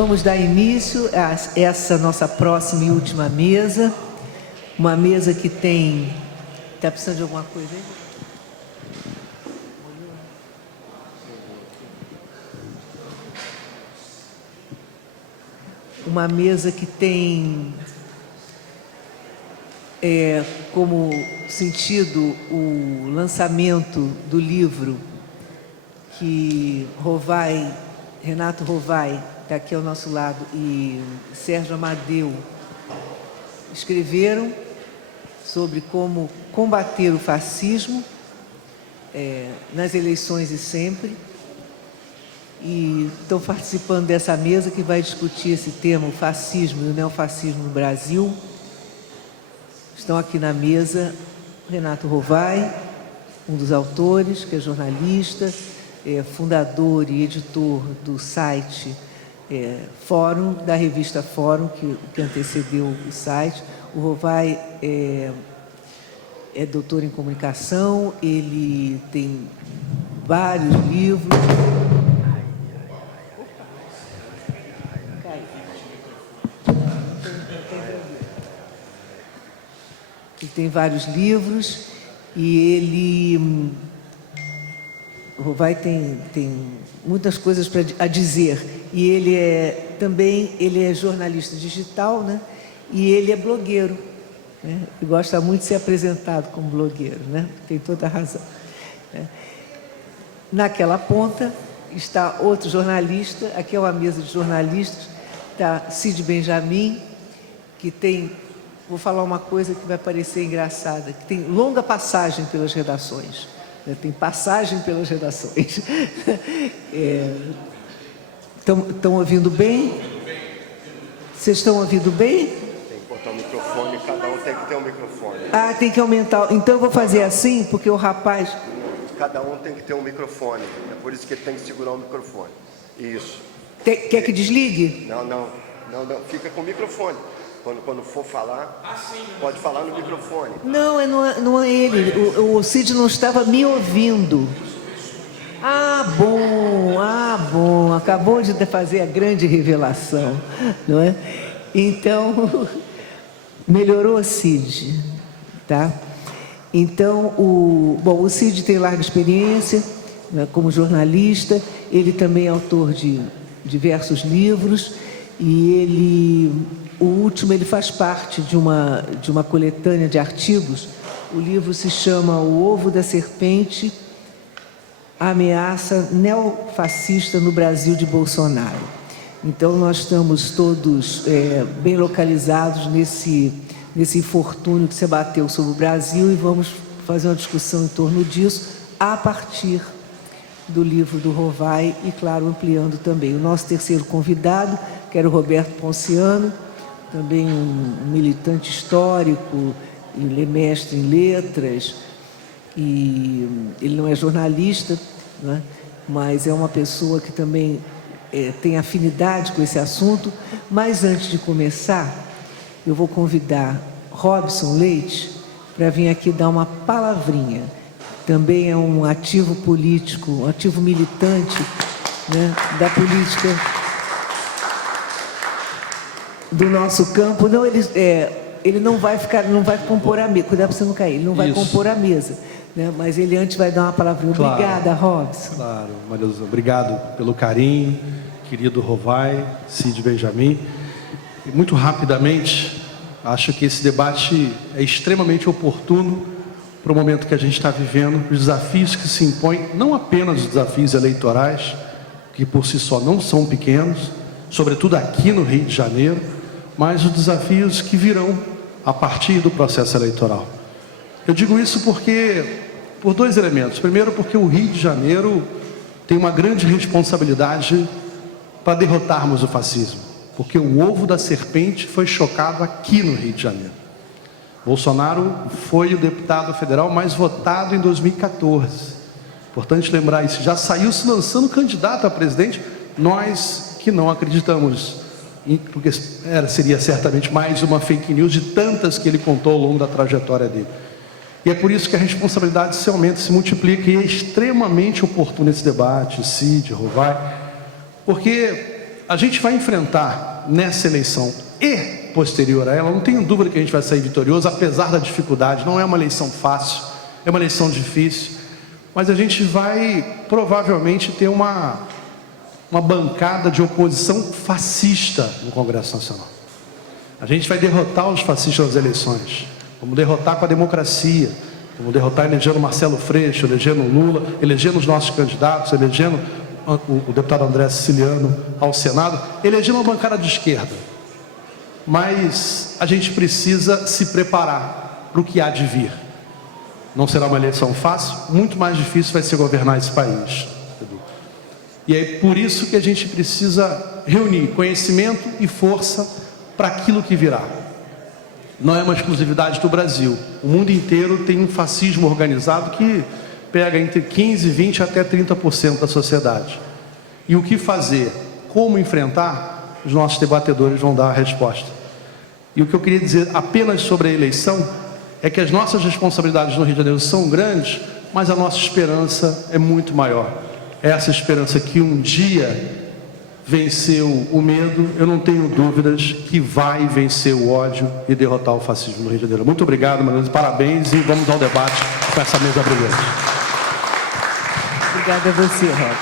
Vamos dar início a essa nossa próxima e última mesa. Uma mesa que tem... Está precisando de alguma coisa aí? Uma mesa que tem como sentido o lançamento do livro que Renato Rovai, está aqui ao nosso lado, e Sérgio Amadeu escreveram sobre como combater o fascismo nas eleições e sempre. E estão participando dessa mesa que vai discutir esse tema, o fascismo e o neofascismo no Brasil. Estão aqui na mesa Renato Rovai, um dos autores, que é jornalista, fundador e editor do site Fórum, da revista Fórum, que antecedeu o site. O Rovai é doutor em comunicação, ele tem vários livros. Ele tem vários livros e ele... O Rovai tem muitas coisas a dizer. E ele também é jornalista digital, né? E ele é blogueiro, né? E gosta muito de ser apresentado como blogueiro, né? Tem toda a razão. Naquela ponta está outro jornalista, aqui é uma mesa de jornalistas, está Cid Benjamin, que tem... Vou falar uma coisa que vai parecer engraçada, que tem longa passagem pelas redações. Tem passagem pelas redações. Estão ouvindo bem? Vocês estão ouvindo bem? Tem que botar o microfone, cada um tem que ter um microfone. Ah, tem que aumentar. Então eu vou fazer assim, porque o rapaz... Cada um tem que ter um microfone. É por isso que ele tem que segurar o microfone. Isso. Quer que desligue? Não. Fica com o microfone. Quando for falar, pode falar no microfone. Não é ele. O Cid não estava me ouvindo. Ah, bom. Acabou de fazer a grande revelação, não é? Então, melhorou, Cid, tá? Então, o Cid tem larga experiência, né, como jornalista. Ele também é autor de diversos livros e o último, ele faz parte de uma coletânea de artigos. O livro se chama O Ovo da Serpente, a ameaça neofascista no Brasil de Bolsonaro. Então, nós estamos todos bem localizados nesse infortúnio que se abateu sobre o Brasil e vamos fazer uma discussão em torno disso a partir do livro do Rovai e, claro, ampliando também. O nosso terceiro convidado, que era o Roberto Ponciano, também um militante histórico, ele é mestre em letras, e ele não é jornalista, né? Mas é uma pessoa que também tem afinidade com esse assunto. Mas antes de começar, eu vou convidar Robson Leite para vir aqui dar uma palavrinha. Também é um ativo político, um ativo militante, né, da política do nosso campo. Não, ele não vai compor a mesa. Cuidado para você não cair. Ele não vai compor a mesa, né? Mas ele antes vai dar uma palavrinha. Claro. Obrigada, Robson. Claro, Marilza. Obrigado pelo carinho, querido Rovai, Cid Benjamin. E muito rapidamente, acho que esse debate é extremamente oportuno para o momento que a gente está vivendo, os desafios que se impõem, não apenas os desafios eleitorais, que por si só não são pequenos, sobretudo aqui no Rio de Janeiro, mas os desafios que virão a partir do processo eleitoral. Eu digo isso por dois elementos. Primeiro, porque o Rio de Janeiro tem uma grande responsabilidade para derrotarmos o fascismo, porque o ovo da serpente foi chocado aqui no Rio de Janeiro. Bolsonaro foi o deputado federal mais votado em 2014. Importante lembrar isso. Já saiu se lançando candidato a presidente. Nós que não acreditamos, porque seria certamente mais uma fake news de tantas que ele contou ao longo da trajetória dele. E é por isso que a responsabilidade se aumenta, se multiplica, e é extremamente oportuno esse debate, Cid, Rovai, porque a gente vai enfrentar nessa eleição e posterior a ela, não tenho dúvida que a gente vai sair vitorioso, apesar da dificuldade. Não é uma eleição fácil, é uma eleição difícil, mas a gente vai provavelmente ter uma bancada de oposição fascista no Congresso Nacional. A gente vai derrotar os fascistas nas eleições, vamos derrotar com a democracia, vamos derrotar elegendo Marcelo Freixo, elegendo Lula, elegendo os nossos candidatos, elegendo o deputado André Siciliano ao Senado, elegendo uma bancada de esquerda. Mas a gente precisa se preparar para o que há de vir. Não será uma eleição fácil, muito mais difícil vai ser governar esse país. E é por isso que a gente precisa reunir conhecimento e força para aquilo que virá. Não é uma exclusividade do Brasil. O mundo inteiro tem um fascismo organizado que pega entre 15%, 20% até 30% da sociedade. E o que fazer? Como enfrentar? Os nossos debatedores vão dar a resposta. E o que eu queria dizer apenas sobre a eleição é que as nossas responsabilidades no Rio de Janeiro são grandes, mas a nossa esperança é muito maior. Essa esperança que um dia venceu o medo, eu não tenho dúvidas que vai vencer o ódio e derrotar o fascismo no Rio de Janeiro. Muito obrigado, Manuel, parabéns, e vamos ao debate com essa mesa brilhante. Obrigada a você, Rob.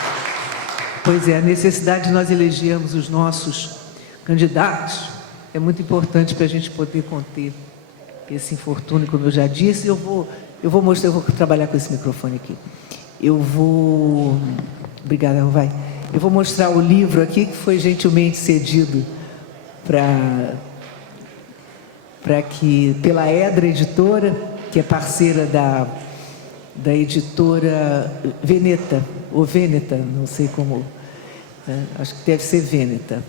Pois é, a necessidade de nós elegermos os nossos candidatos é muito importante para a gente poder conter esse infortúnio, como eu já disse. Eu vou mostrar, eu vou trabalhar com esse microfone aqui. Obrigada, vai. Eu vou mostrar o livro aqui, que foi gentilmente cedido pela Edra Editora, que é parceira da editora Veneta, ou Veneta, não sei como, né? Acho que deve ser Veneta,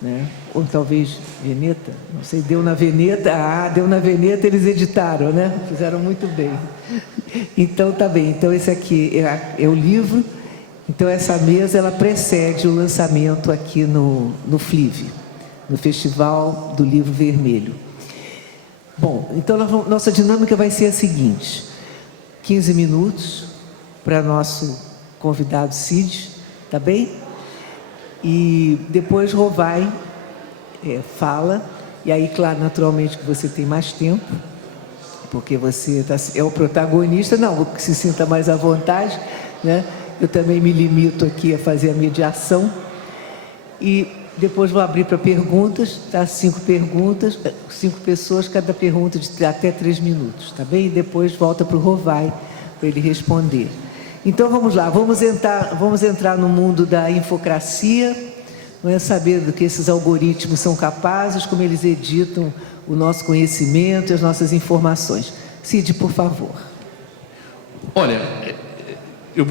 né? Ou talvez Veneta, não sei, deu na Veneta, eles editaram, né? Fizeram muito bem. Então, tá bem, então esse aqui é o livro. Então, essa mesa, ela precede o lançamento aqui no FLIV, no Festival do Livro Vermelho. Bom, então, nossa dinâmica vai ser a seguinte: 15 minutos para nosso convidado Cid, tá bem? E depois Rovai fala, e aí, claro, naturalmente que você tem mais tempo, porque você é o protagonista, não, que se sinta mais à vontade, né? Eu também me limito aqui a fazer a mediação. E depois vou abrir para perguntas, tá? 5 perguntas, 5 pessoas, cada pergunta de até 3 minutos, tá bem? E depois volta para o Rovai, para ele responder. Então, vamos lá, vamos entrar no mundo da infocracia, não é, saber do que esses algoritmos são capazes, como eles editam o nosso conhecimento e as nossas informações. Cid, por favor. Olha, eu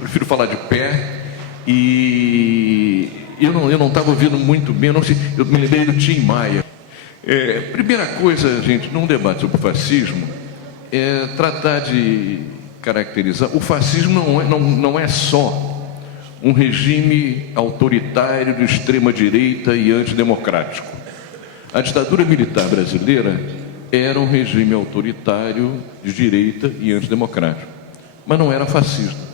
prefiro falar de pé, e eu não estava ouvindo muito bem, eu me lembrei do Tim Maia. Primeira coisa, gente, num debate sobre o fascismo, é tratar de caracterizar. O fascismo não é só um regime autoritário de extrema-direita e antidemocrático. A ditadura militar brasileira era um regime autoritário de direita e antidemocrático, mas não era fascismo.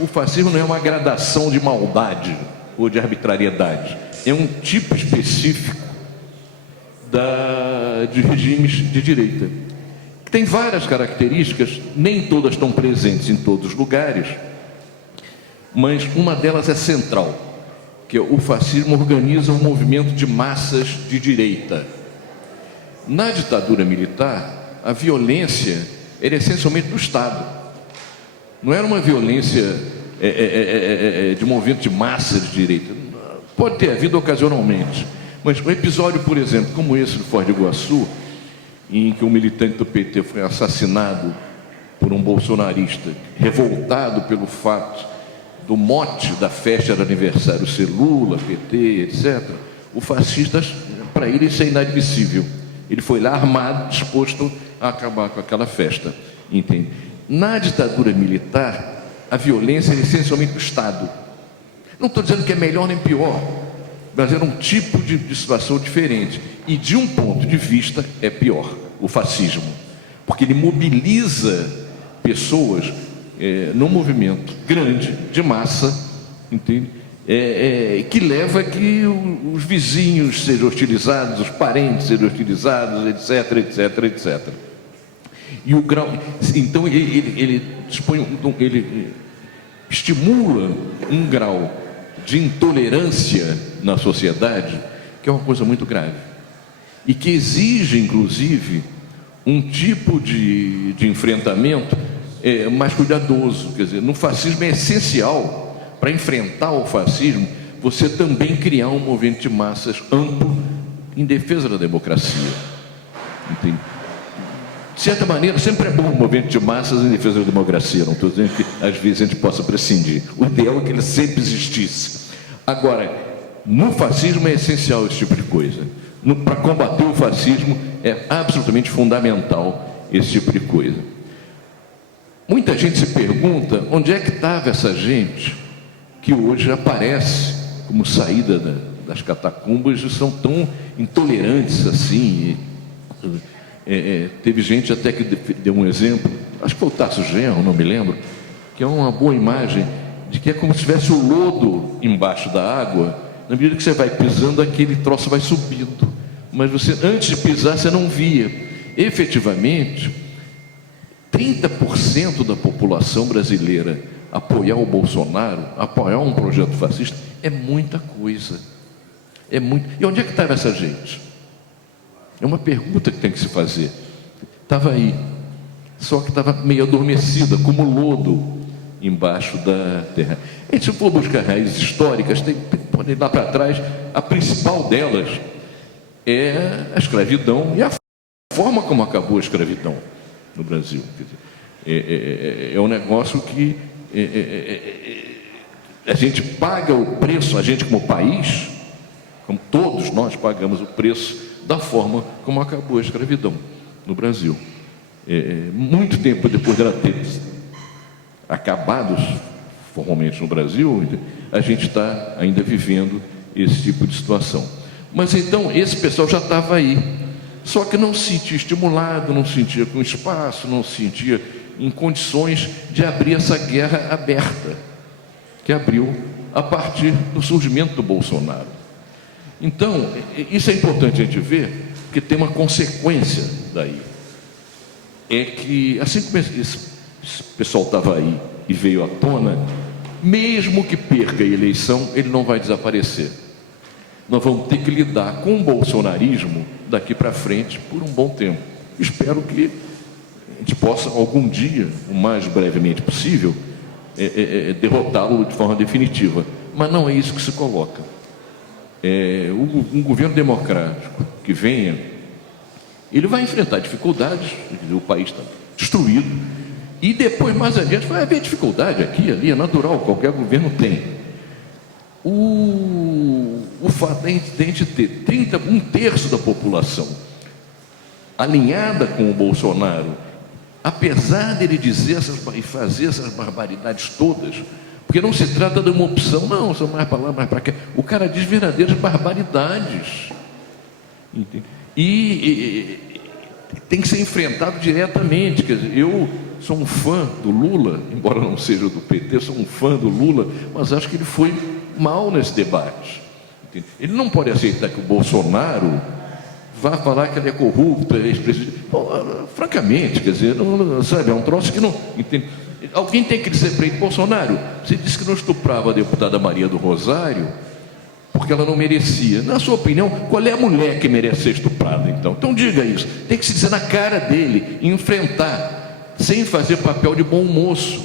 O fascismo não é uma gradação de maldade ou de arbitrariedade, é um tipo específico de regimes de direita. Tem várias características, nem todas estão presentes em todos os lugares, mas uma delas é central, que o fascismo organiza um movimento de massas de direita. Na ditadura militar, a violência era essencialmente do Estado. Não era uma violência de movimento de massas de direita. Pode ter havido ocasionalmente, mas um episódio, por exemplo, como esse do Foz do Iguaçu, em que um militante do PT foi assassinado por um bolsonarista, revoltado pelo fato do mote da festa de aniversário ser Lula, PT, etc., o fascista, para ele, isso é inadmissível. Ele foi lá armado, disposto a acabar com aquela festa, entende? Na ditadura militar, a violência era essencialmente do Estado. Não estou dizendo que é melhor nem pior, mas era um tipo de situação diferente. E, de um ponto de vista, é pior, o fascismo. Porque ele mobiliza pessoas num movimento grande, de massa, entende? Que leva a que os vizinhos sejam hostilizados, os parentes sejam hostilizados, etc, etc, etc. E o grau, então ele estimula um grau de intolerância na sociedade que é uma coisa muito grave e que exige, inclusive, um tipo de enfrentamento mais cuidadoso. Quer dizer, no fascismo é essencial, para enfrentar o fascismo, você também criar um movimento de massas amplo em defesa da democracia. Entende? De certa maneira, sempre é bom um movimento de massas em defesa da democracia. Não estou dizendo que às vezes a gente possa prescindir. O ideal é que ele sempre existisse. Agora, no fascismo é essencial esse tipo de coisa. Para combater o fascismo é absolutamente fundamental esse tipo de coisa. Muita gente se pergunta onde é que estava essa gente que hoje aparece como saída das catacumbas e são tão intolerantes assim. Teve gente até que deu um exemplo, acho que foi o Tasso Genro, não me lembro, que é uma boa imagem de que é como se tivesse o lodo embaixo da água. Na medida que você vai pisando, aquele troço vai subindo, mas você, antes de pisar, você não via. Efetivamente, 30% da população brasileira apoiar o Bolsonaro, apoiar um projeto fascista, é muita coisa. E onde é que estava essa gente? É uma pergunta que tem que se fazer. Estava aí, só que estava meio adormecida, como lodo embaixo da terra. E se for buscar raízes históricas, pode ir lá para trás. A principal delas é a escravidão e a forma como acabou a escravidão no Brasil. Quer dizer, é um negócio que a gente paga o preço, a gente como país, como todos nós pagamos o preço da forma como acabou a escravidão no Brasil. Muito tempo depois dela ter acabado formalmente no Brasil, a gente está ainda vivendo esse tipo de situação. Mas então esse pessoal já estava aí, só que não se sentia estimulado, não se sentia com espaço, não se sentia em condições de abrir essa guerra aberta, que abriu a partir do surgimento do Bolsonaro. Então, isso é importante a gente ver, porque tem uma consequência daí. É que, assim como esse pessoal estava aí e veio à tona, mesmo que perca a eleição, ele não vai desaparecer. Nós vamos ter que lidar com o bolsonarismo daqui para frente por um bom tempo. Espero que a gente possa, algum dia, o mais brevemente possível, derrotá-lo de forma definitiva. Mas não é isso que se coloca. Um governo democrático que venha, ele vai enfrentar dificuldades, o país está destruído, e depois, mais adiante, vai haver dificuldade aqui, ali, é natural, qualquer governo tem. O fato de a gente ter 1/3 da população alinhada com o Bolsonaro, apesar dele dizer e fazer essas barbaridades todas, porque não se trata de uma opção, não, são mais para lá, mais para cá. O cara diz verdadeiras barbaridades. Entende? E tem que ser enfrentado diretamente. Quer dizer, eu sou um fã do Lula, embora não seja do PT, sou um fã do Lula, mas acho que ele foi mal nesse debate. Entende? Ele não pode aceitar que o Bolsonaro vá falar que ele é corrupto, é ex-presidente. Francamente, quer dizer, sabe, é um troço que não... Entende? Alguém tem que dizer para ele: Bolsonaro, você disse que não estuprava a deputada Maria do Rosário porque ela não merecia. Na sua opinião, qual é a mulher que merece ser estuprada, então? Então diga isso. Tem que se dizer na cara dele, enfrentar, sem fazer papel de bom moço,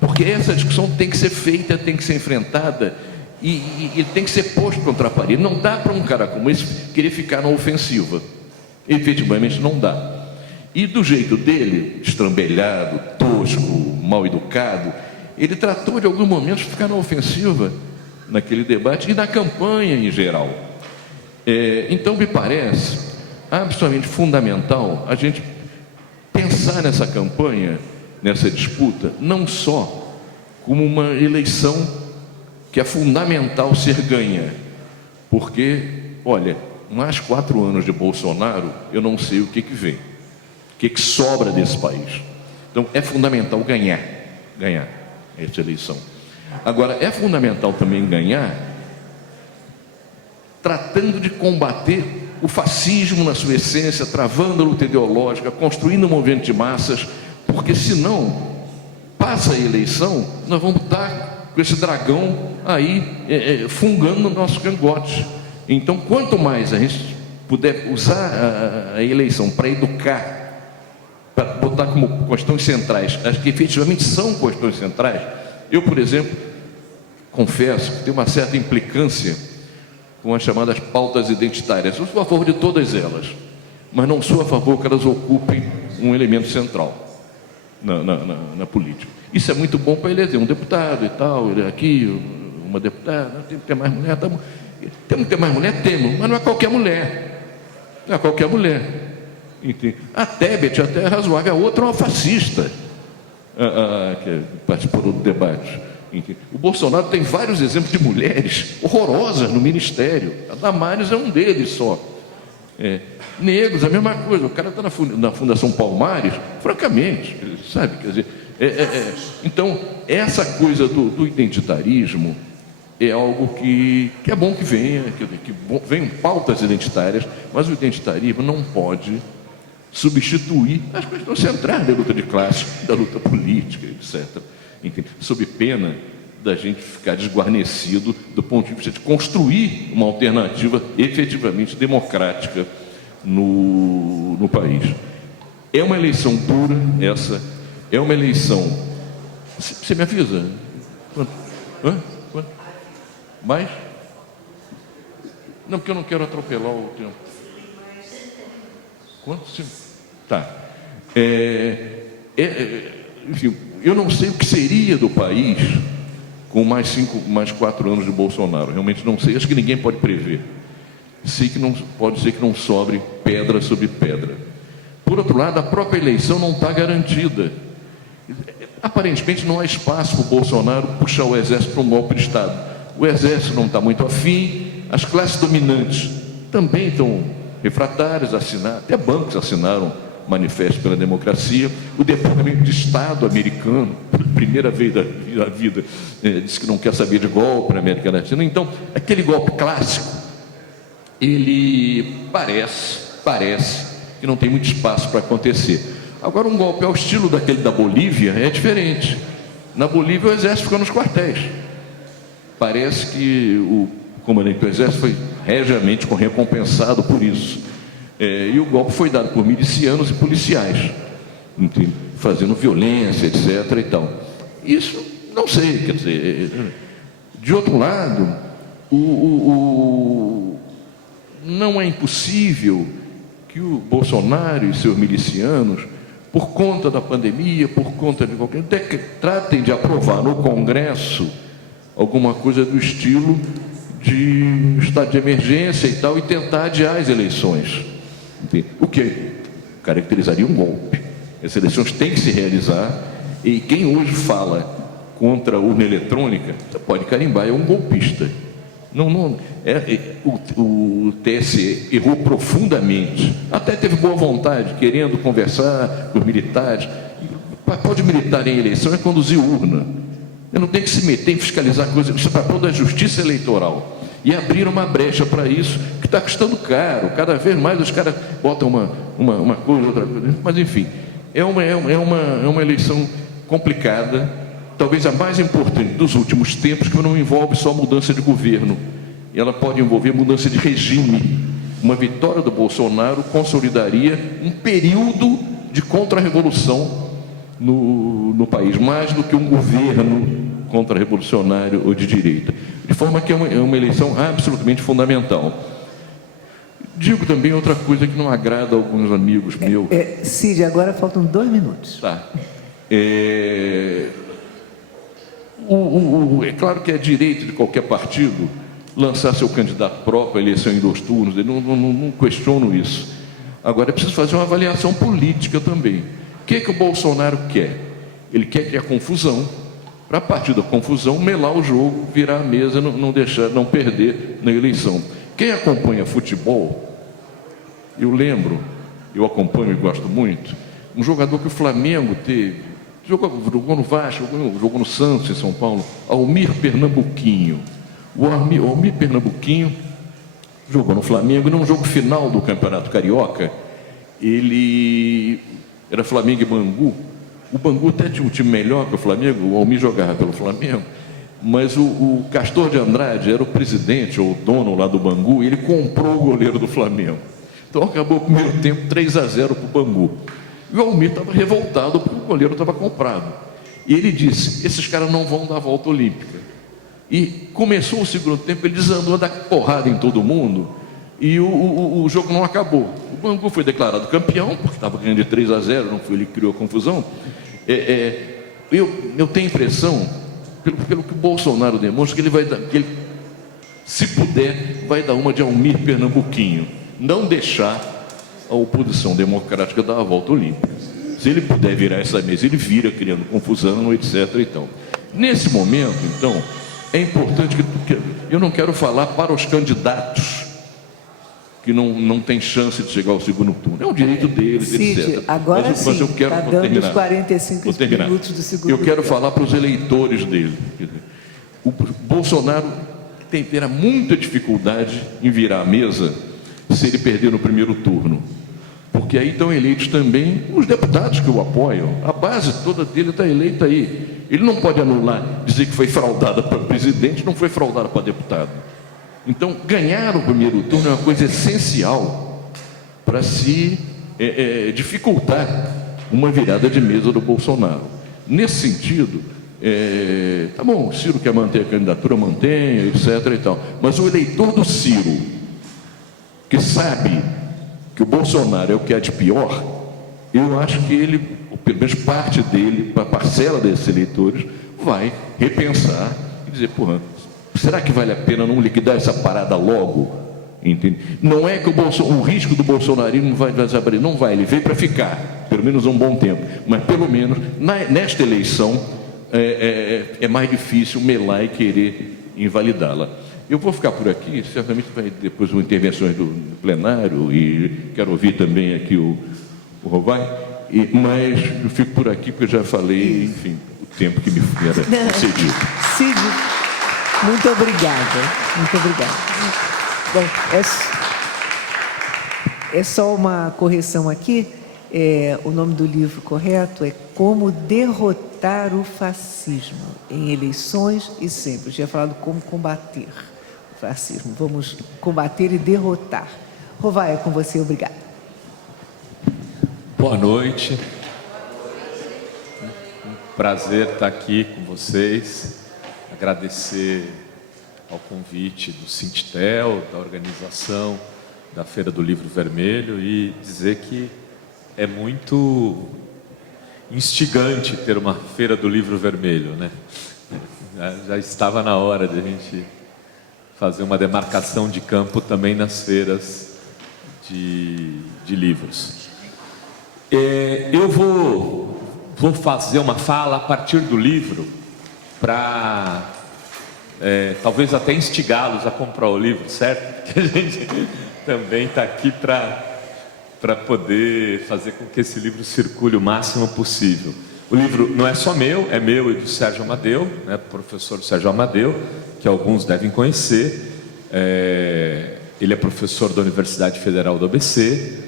porque essa discussão tem que ser feita, tem que ser enfrentada e tem que ser posto contra a parede. Não dá para um cara como esse querer ficar na ofensiva. Efetivamente não dá. E do jeito dele, estrambelhado, tosco, mal educado, ele tratou de alguns momentos de ficar na ofensiva naquele debate e na campanha em geral. Então me parece absolutamente fundamental a gente pensar nessa campanha, nessa disputa, não só como uma eleição que é fundamental ser ganha, porque, olha, mais 4 anos de Bolsonaro, eu não sei o que vem. O que sobra desse país? Então é fundamental ganhar essa eleição. Agora, é fundamental também ganhar tratando de combater o fascismo na sua essência, travando a luta ideológica, construindo um movimento de massas, porque senão, passa a eleição, nós vamos estar com esse dragão aí fungando no nosso cangote. Então, quanto mais a gente puder usar a eleição para educar, para botar como questões centrais, as que efetivamente são questões centrais, eu, por exemplo, confesso que tenho uma certa implicância com as chamadas pautas identitárias. Eu sou a favor de todas elas, mas não sou a favor que elas ocupem um elemento central na política. Isso é muito bom para eleger um deputado e tal, aqui, uma deputada, tem que ter mais mulher, temos que ter mais mulher? Temos, mas não é qualquer mulher. Não é qualquer mulher. Entende? A Tebet até é razoável, a outra é uma fascista, que participou do debate. Entende? O Bolsonaro tem vários exemplos de mulheres horrorosas no ministério. A Damares é um deles só. Negros, a mesma coisa. O cara está na Fundação Palmares, francamente, sabe? Quer dizer, então, essa coisa do identitarismo é algo que é bom que venha, que venham pautas identitárias, mas o identitarismo não pode substituir as questões centrais da luta de classe, da luta política, etc. Entende? Sob pena da gente ficar desguarnecido do ponto de vista de construir uma alternativa efetivamente democrática no país. É uma eleição dura, essa. É uma eleição... Você me avisa? Quanto? Quanto? Mais? Não, porque eu não quero atropelar o tempo. Quanto? Sim. Tá. Enfim, eu não sei o que seria do país com mais 4 anos de Bolsonaro. Realmente não sei. Acho que ninguém pode prever. Sei que não pode ser que não sobre pedra sobre pedra. Por outro lado, a própria eleição não está garantida. Aparentemente não há espaço para o Bolsonaro puxar o exército para um golpe de Estado. O exército não está muito afim, as classes dominantes também estão refratárias a assinar, até bancos assinaram manifesto pela democracia. O Departamento de Estado americano, pela primeira vez da vida, disse que não quer saber de golpe na América Latina. Então, aquele golpe clássico, ele parece que não tem muito espaço para acontecer. Agora, um golpe ao estilo daquele da Bolívia é diferente. Na Bolívia, o exército fica nos quartéis. Parece que o comandante do exército foi regiamente recompensado por isso. E o golpe foi dado por milicianos e policiais, fazendo violência, etc. e tal. Isso, não sei, quer dizer... De outro lado, não é impossível que o Bolsonaro e seus milicianos, por conta da pandemia, por conta de qualquer... tratem de aprovar no Congresso alguma coisa do estilo de estado de emergência e tal, e tentar adiar as eleições. O que caracterizaria um golpe. As eleições têm que se realizar, e quem hoje fala contra a urna eletrônica, você pode carimbar, é um golpista. O TSE errou profundamente, até teve boa vontade, querendo conversar com os militares. O papel de militar em eleição é conduzir urna. Eu não tenho que se meter em fiscalizar coisas, isso é papel da justiça eleitoral. E abrir uma brecha para isso, que está custando caro. Cada vez mais os caras botam uma coisa, outra coisa. Mas, enfim, é uma eleição complicada, talvez a mais importante dos últimos tempos, que não envolve só mudança de governo. Ela pode envolver mudança de regime. Uma vitória do Bolsonaro consolidaria um período de contra-revolução no país, mais do que um governo contra-revolucionário ou de direita. De forma que é uma eleição absolutamente fundamental. Digo também outra coisa que não agrada a alguns amigos meus. Cid, agora faltam 2 minutos. Tá. É claro que é direito de qualquer partido lançar seu candidato próprio à eleição em 2 turnos, não questiono isso. Agora é preciso fazer uma avaliação política também. O que o Bolsonaro quer? Ele quer criar confusão, para a partir da confusão melar o jogo, virar a mesa, não perder na eleição. Quem acompanha futebol, eu acompanho e gosto muito, um jogador que o Flamengo teve, jogou no Vasco, jogou no Santos, em São Paulo, Almir Pernambuquinho. O Almir Pernambuquinho jogou no Flamengo, e num jogo final do Campeonato Carioca, ele era Flamengo e Bangu. O Bangu até tinha um time melhor que o Flamengo, o Almir jogava pelo Flamengo, mas o Castor de Andrade era o presidente ou o dono lá do Bangu, e ele comprou o goleiro do Flamengo. Então acabou o primeiro tempo 3-0 para o Bangu. E o Almir estava revoltado porque o goleiro estava comprado. E ele disse, esses caras não vão dar a volta olímpica. E começou o segundo tempo, ele desandou a dar porrada em todo mundo, e o jogo não acabou. O Bangu foi declarado campeão, porque estava ganhando de 3-0, não foi ele que criou a confusão. Eu tenho a impressão, pelo que o Bolsonaro demonstra, que ele vai dar, que ele, se puder, vai dar uma de Almir Pernambuquinho. Não deixar a oposição democrática dar a volta olímpica. Se ele puder virar essa mesa, ele vira, criando confusão, etc. Então, nesse momento, então, é importante que eu não quero falar para os candidatos que não têm chance de chegar ao segundo turno. É um direito deles, Cid, etc. agora mas eu quero, está dando os 45 minutos do segundo Eu quero turno. falar para os eleitores dele. O Bolsonaro terá muita dificuldade em virar a mesa se ele perder no primeiro turno. Porque aí estão eleitos também os deputados que o apoiam. A base toda dele está eleita aí. Ele não pode anular, dizer que foi fraudada para presidente, não foi fraudada para deputado. Então, ganhar o primeiro turno é uma coisa essencial para se dificultar uma virada de mesa do Bolsonaro. Nesse sentido, tá bom, o Ciro quer manter a candidatura, mantenha, etc. e tal. Mas o eleitor do Ciro, que sabe que o Bolsonaro é o que há de pior, eu acho que ele, ou pelo menos parte dele, uma parcela desses eleitores, vai repensar e dizer, porra, será que vale a pena não liquidar essa parada logo? Entende? Não é que o risco do bolsonarismo vai desaparecer, não vai, ele veio para ficar, pelo menos um bom tempo, mas pelo menos nesta eleição é mais difícil melar e querer invalidá-la. Eu vou ficar por aqui, certamente vai depois uma intervenção do plenário, e quero ouvir também aqui o Rovai, mas eu fico por aqui porque eu já falei, enfim, o tempo que me era concedido. Cid, muito obrigada. Muito obrigada. Bom, é só uma correção aqui. O nome do livro correto é Como Derrotar o Fascismo em Eleições e Sempre. Eu tinha falado como combater o fascismo. Vamos combater e derrotar. Rovai, é com você. Obrigada. Boa noite. Um prazer estar aqui com vocês. Agradecer ao convite do Sintitel, da organização da Feira do Livro Vermelho, e dizer que é muito instigante ter uma Feira do Livro Vermelho, né? Já estava na hora de a gente fazer uma demarcação de campo também nas feiras de livros. Eu vou fazer uma fala a partir do livro para talvez até instigá-los a comprar o livro, certo? Que a gente também está aqui para poder fazer com que esse livro circule o máximo possível. O livro não é só meu, é meu e do Sérgio Amadeu, né, professor Sérgio Amadeu, que alguns devem conhecer. Ele é professor da Universidade Federal do ABC,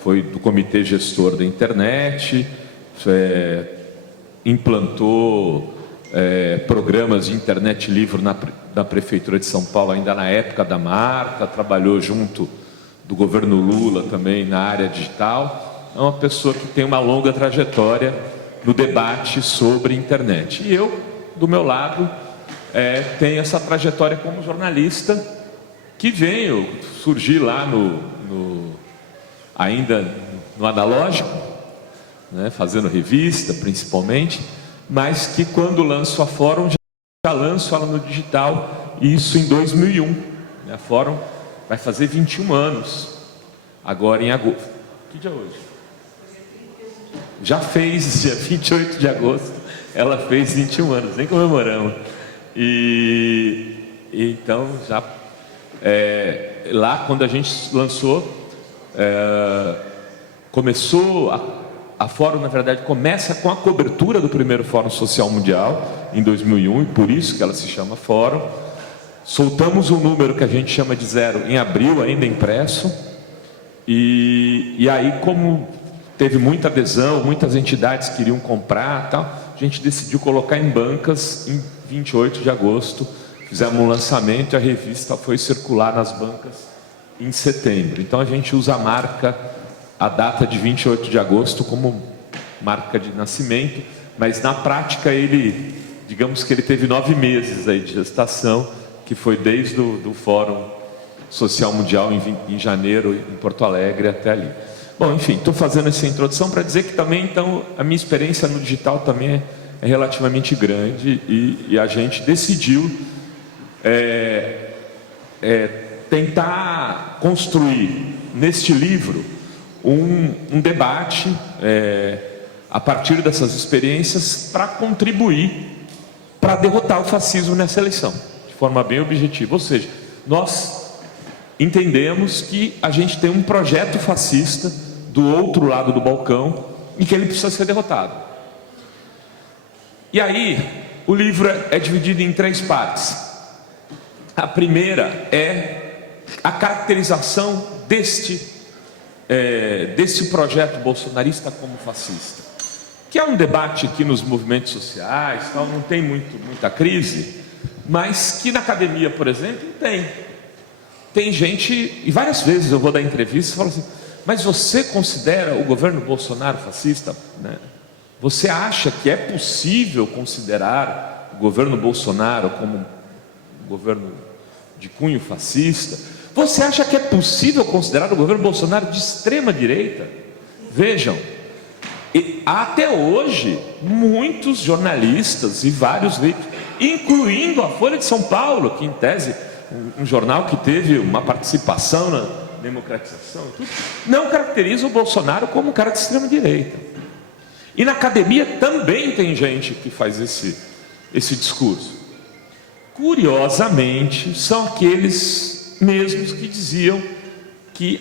foi do comitê gestor da internet, implantou programas de internet livre na Prefeitura de São Paulo, ainda na época da Marta, trabalhou junto do governo Lula também na área digital. É uma pessoa que tem uma longa trajetória no debate sobre internet. E eu, do meu lado, tenho essa trajetória como jornalista, que veio surgir lá ainda no analógico, né, fazendo revista principalmente, mas que quando lanço a Fórum, já lanço ela no digital, isso em 2001. A Fórum vai fazer 21 anos, agora em agosto. Que dia é hoje? Já fez, dia 28 de agosto, ela fez 21 anos, nem comemoramos. E então, já lá quando a gente lançou, começou A Fórum, na verdade, começa com a cobertura do primeiro Fórum Social Mundial, em 2001, e por isso que ela se chama Fórum. Soltamos um número que a gente chama de 0 em abril, ainda impresso, e aí, como teve muita adesão, muitas entidades queriam comprar, tal, a gente decidiu colocar em bancas em 28 de agosto, fizemos um lançamento e a revista foi circular nas bancas em setembro. Então a gente usa a marca, a data de 28 de agosto como marca de nascimento, mas na prática digamos que ele teve 9 meses aí de gestação, que foi desde o Fórum Social Mundial em janeiro, em Porto Alegre, até ali. Bom, enfim, estou fazendo essa introdução para dizer que também, então, a minha experiência no digital também é relativamente grande e a gente decidiu tentar construir neste livro um debate a partir dessas experiências para contribuir para derrotar o fascismo nessa eleição, de forma bem objetiva. Ou seja, nós entendemos que a gente tem um projeto fascista do outro lado do balcão e que ele precisa ser derrotado. E aí, o livro é dividido em 3 partes. A primeira é a caracterização deste projeto bolsonarista como fascista, que é um debate aqui nos movimentos sociais, tal, não tem muita crise, mas que na academia, por exemplo, tem gente, e várias vezes eu vou dar entrevista e falo assim: mas você considera o governo Bolsonaro fascista? Né? Você acha que é possível considerar o governo Bolsonaro como um governo de cunho fascista? Você acha que é possível considerar o governo Bolsonaro de extrema direita? Vejam, até hoje, muitos jornalistas e vários veículos, incluindo a Folha de São Paulo, que em tese, um jornal que teve uma participação na democratização, não caracteriza o Bolsonaro como um cara de extrema direita. E na academia também tem gente que faz esse discurso. Curiosamente, são aqueles mesmos que diziam que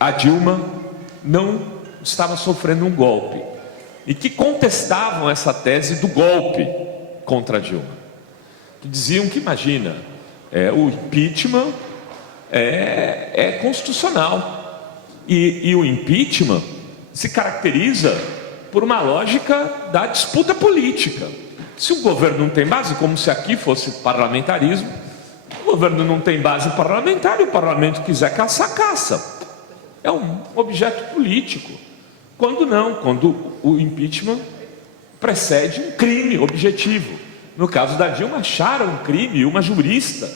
a Dilma não estava sofrendo um golpe e que contestavam essa tese do golpe contra a Dilma, que diziam que, imagina, o impeachment é constitucional e o impeachment se caracteriza por uma lógica da disputa política. Se o governo não tem base, como se aqui fosse parlamentarismo, o governo não tem base parlamentar e o parlamento quiser caçar, caça. É um objeto político. Quando não, quando o impeachment precede um crime objetivo. No caso da Dilma, acharam um crime, uma jurista,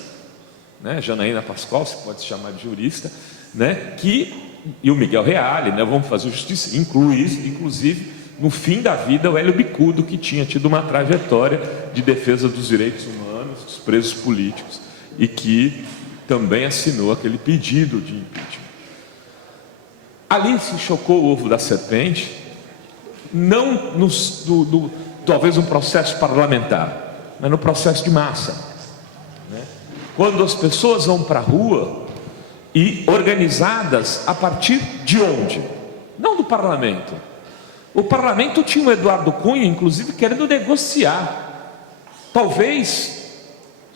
né, Janaína Pascoal, se pode se chamar de jurista, né, e o Miguel Reale, né, vamos fazer justiça, inclusive, no fim da vida, o Hélio Bicudo, que tinha tido uma trajetória de defesa dos direitos humanos, dos presos políticos, e que também assinou aquele pedido de impeachment. Ali se chocou o ovo da serpente, não talvez um processo parlamentar, mas no processo de massa, né? Quando as pessoas vão para a rua e organizadas a partir de onde? Não do parlamento. O parlamento tinha o Eduardo Cunha, inclusive, querendo negociar. Talvez,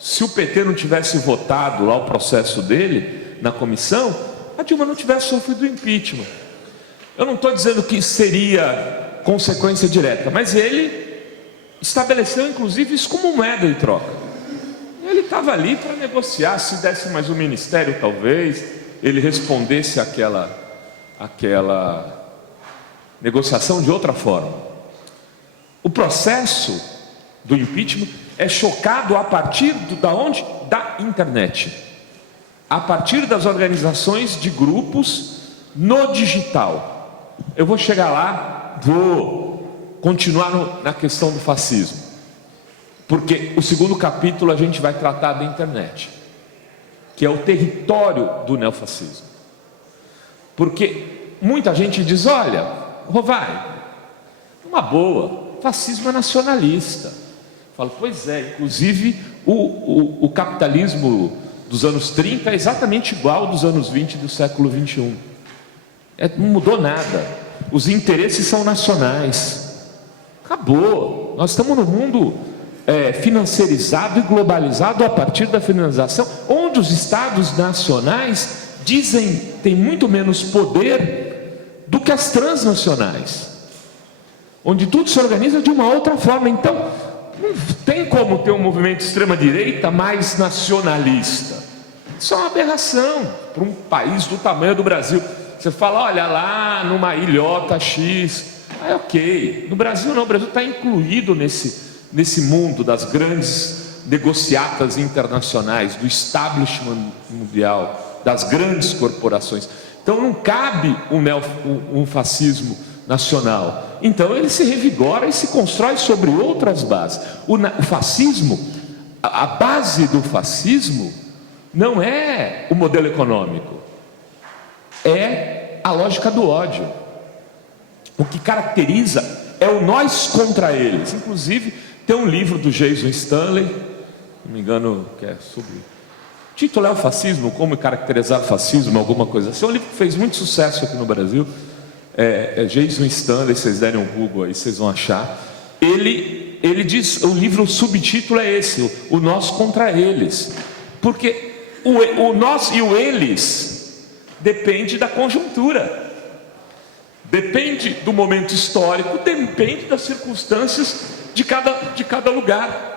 se o PT não tivesse votado lá o processo dele na comissão, a Dilma não tivesse sofrido impeachment. Eu não estou dizendo que seria consequência direta, mas ele estabeleceu, inclusive, isso como moeda de troca. Ele estava ali para negociar, se desse mais um ministério, talvez, ele respondesse aquela negociação de outra forma. O processo do impeachment é chocado a partir da internet, a partir das organizações de grupos no digital. Eu vou chegar lá, vou continuar na questão do fascismo, porque o segundo capítulo a gente vai tratar da internet, que é o território do neofascismo. Porque muita gente diz: olha, Rovai, uma boa, fascismo é nacionalista. Eu falo: pois é, inclusive o capitalismo dos anos 30 é exatamente igual ao dos anos 20 do século 21. Não mudou nada. os interesses são nacionais. Acabou. Nós estamos num mundo financiarizado e globalizado a partir da finalização, onde os estados nacionais têm muito menos poder do que as transnacionais, onde tudo se organiza de uma outra forma. Então, não tem como ter um movimento de extrema-direita mais nacionalista. Isso é uma aberração para um país do tamanho do Brasil. Você fala, olha lá numa ilhota X, ok. No Brasil não, o Brasil está incluído nesse mundo das grandes negociatas internacionais, do establishment mundial, das grandes corporações. Então não cabe um fascismo nacional. Então ele se revigora e se constrói sobre outras bases. O fascismo, a base do fascismo não é o modelo econômico, é a lógica do ódio. O que caracteriza é o nós contra eles. Inclusive tem um livro do Jason Stanley, não me engano, que é sobre... O título é o fascismo, como caracterizar o fascismo, alguma coisa assim. É um livro que fez muito sucesso aqui no Brasil. Jason Stanley, vocês derem um Google aí, vocês vão achar. Ele diz, o livro, o subtítulo é esse, o nós contra eles. Porque o nós e o eles depende da conjuntura, depende do momento histórico, depende das circunstâncias de cada lugar.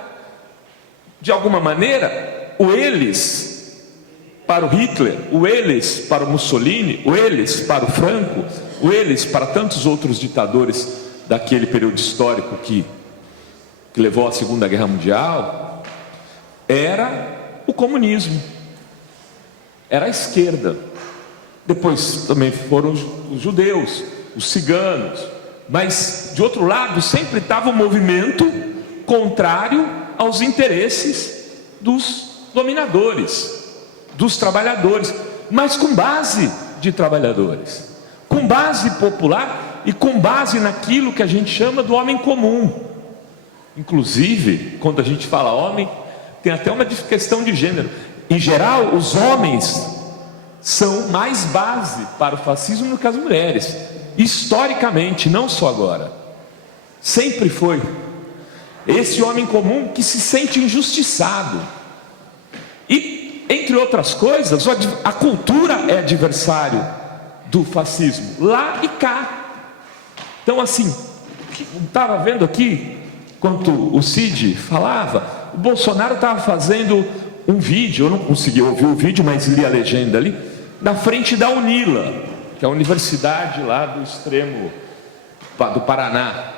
De alguma maneira, o eles para o Hitler, o eles para o Mussolini, o eles para o Franco, o eles para tantos outros ditadores daquele período histórico que levou à Segunda Guerra Mundial, era o comunismo, era a esquerda. Depois também foram os judeus, os ciganos, mas de outro lado sempre estava um movimento contrário aos interesses dos dominadores, dos trabalhadores, mas com base de trabalhadores, com base popular e com base naquilo que a gente chama do homem comum. Inclusive, quando a gente fala homem, tem até uma questão de gênero. Em geral, os homens são mais base para o fascismo do que as mulheres. Historicamente, não só agora. Sempre foi. Esse homem comum que se sente injustiçado. E, entre outras coisas, a cultura é adversário do fascismo, lá e cá. Então, assim, estava vendo aqui, enquanto o Cid falava, o Bolsonaro estava fazendo um vídeo, eu não consegui ouvir o vídeo, mas li a legenda ali, na frente da UNILA, que é a universidade lá do extremo do Paraná,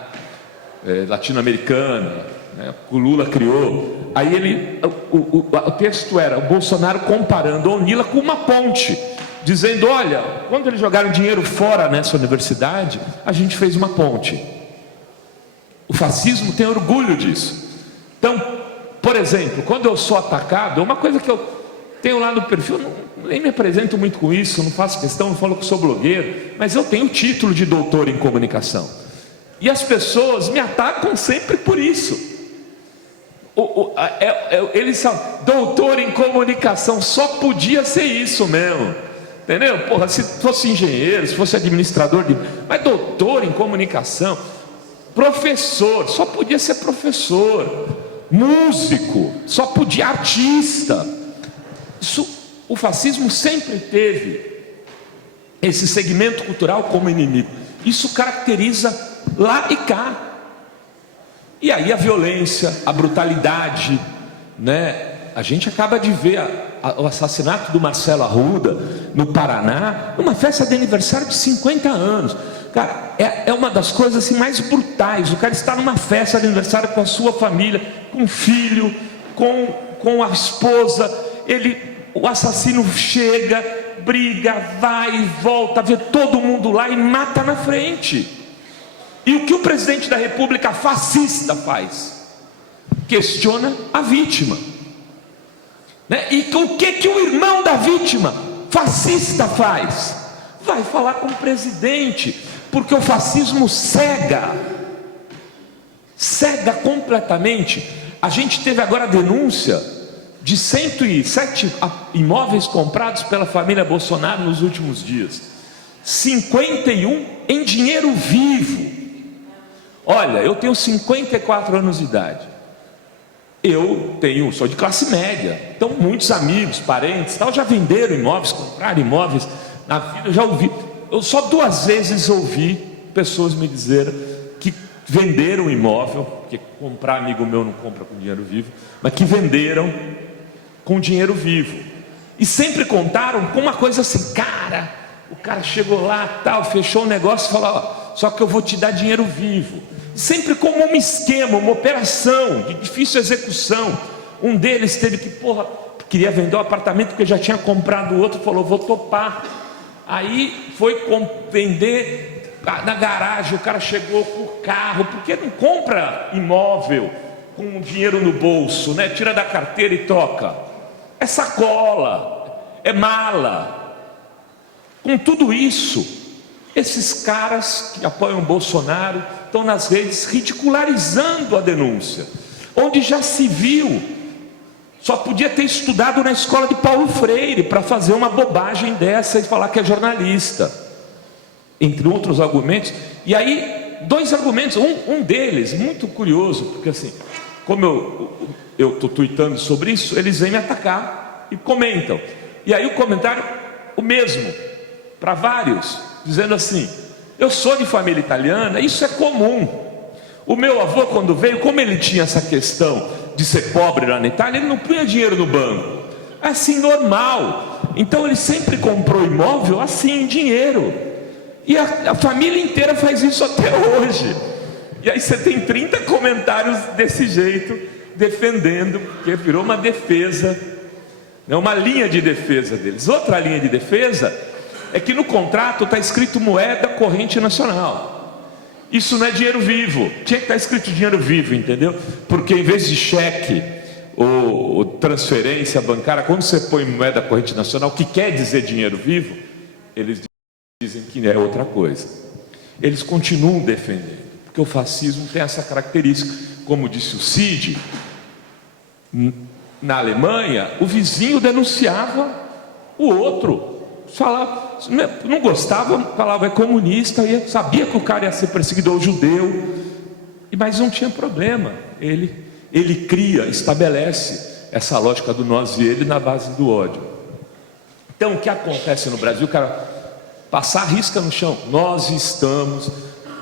latino-americana, né, que o Lula criou. Aí o texto era o Bolsonaro comparando a UNILA com uma ponte, dizendo, olha, quando eles jogaram dinheiro fora nessa universidade, a gente fez uma ponte. O fascismo tem orgulho disso. Então, por exemplo, quando eu sou atacado, uma coisa que eu tenho lá no perfil, nem me apresento muito com isso, não faço questão, não falo que sou blogueiro, mas eu tenho o título de doutor em comunicação. E as pessoas me atacam sempre por isso. Eles são doutor em comunicação, só podia ser isso mesmo. Entendeu? Porra, se fosse engenheiro, se fosse administrador mas doutor em comunicação, professor, só podia ser professor, músico, só podia artista. O fascismo sempre teve esse segmento cultural como inimigo. Isso caracteriza lá e cá. E aí a violência, a brutalidade, né? A gente acaba de ver o assassinato do Marcelo Arruda no Paraná, numa festa de aniversário de 50 anos. Cara, é uma das coisas assim, mais brutais. O cara está numa festa de aniversário com a sua família, com o filho, com a esposa. O assassino chega, briga, vai e volta, vê todo mundo lá e mata na frente. E o que o presidente da República fascista faz? Questiona a vítima, né? E o que o irmão da vítima fascista faz? Vai falar com o presidente, porque o fascismo cega completamente. A gente teve agora a denúncia de 107 imóveis comprados pela família Bolsonaro nos últimos dias. 51 em dinheiro vivo. Olha, eu tenho 54 anos de idade. Sou de classe média. Então, muitos amigos, parentes, tal, já venderam imóveis, compraram imóveis. Na vida eu já ouvi. Eu só 2 vezes ouvi pessoas me dizer que venderam imóvel, porque comprar, amigo meu não compra com dinheiro vivo, mas que venderam com dinheiro vivo. E sempre contaram com uma coisa assim, cara, o cara chegou lá, tal, fechou o negócio e falou, ó, só que eu vou te dar dinheiro vivo. Sempre como um esquema, uma operação de difícil execução. Um deles teve que, queria vender o apartamento porque já tinha comprado o outro, falou, vou topar. Aí foi vender na garagem, o cara chegou com o carro, porque não compra imóvel com dinheiro no bolso, né? Tira da carteira e troca. É sacola, é mala. Com tudo isso, esses caras que apoiam Bolsonaro estão nas redes ridicularizando a denúncia, onde já se viu, só podia ter estudado na escola de Paulo Freire para fazer uma bobagem dessa e falar que é jornalista, entre outros argumentos. E aí, 2 argumentos, um deles, muito curioso, porque assim, como eu estou tuitando sobre isso, eles vêm me atacar e comentam. E aí o comentário, o mesmo, para vários, dizendo assim, eu sou de família italiana, isso é comum. O meu avô, quando veio, como ele tinha essa questão de ser pobre lá na Itália, ele não punha dinheiro no banco, assim, normal. Então ele sempre comprou imóvel assim, em dinheiro. E a família inteira faz isso até hoje. E aí você tem 30 comentários desse jeito, defendendo, porque virou uma defesa, né, uma linha de defesa deles. Outra linha de defesa é que no contrato está escrito moeda corrente nacional. Isso não é dinheiro vivo. Tinha que estar escrito dinheiro vivo, entendeu? Porque em vez de cheque ou transferência bancária, quando você põe moeda corrente nacional, que quer dizer dinheiro vivo, eles dizem que é outra coisa. Eles continuam defendendo, porque o fascismo tem essa característica. Como disse o Cid, na Alemanha, o vizinho denunciava o outro. Falava, não gostava, falava é comunista, sabia que o cara ia ser perseguidor judeu, mas não tinha problema. Ele cria, estabelece essa lógica do nós e ele na base do ódio. Então o que acontece no Brasil? O cara passar a risca no chão. Nós estamos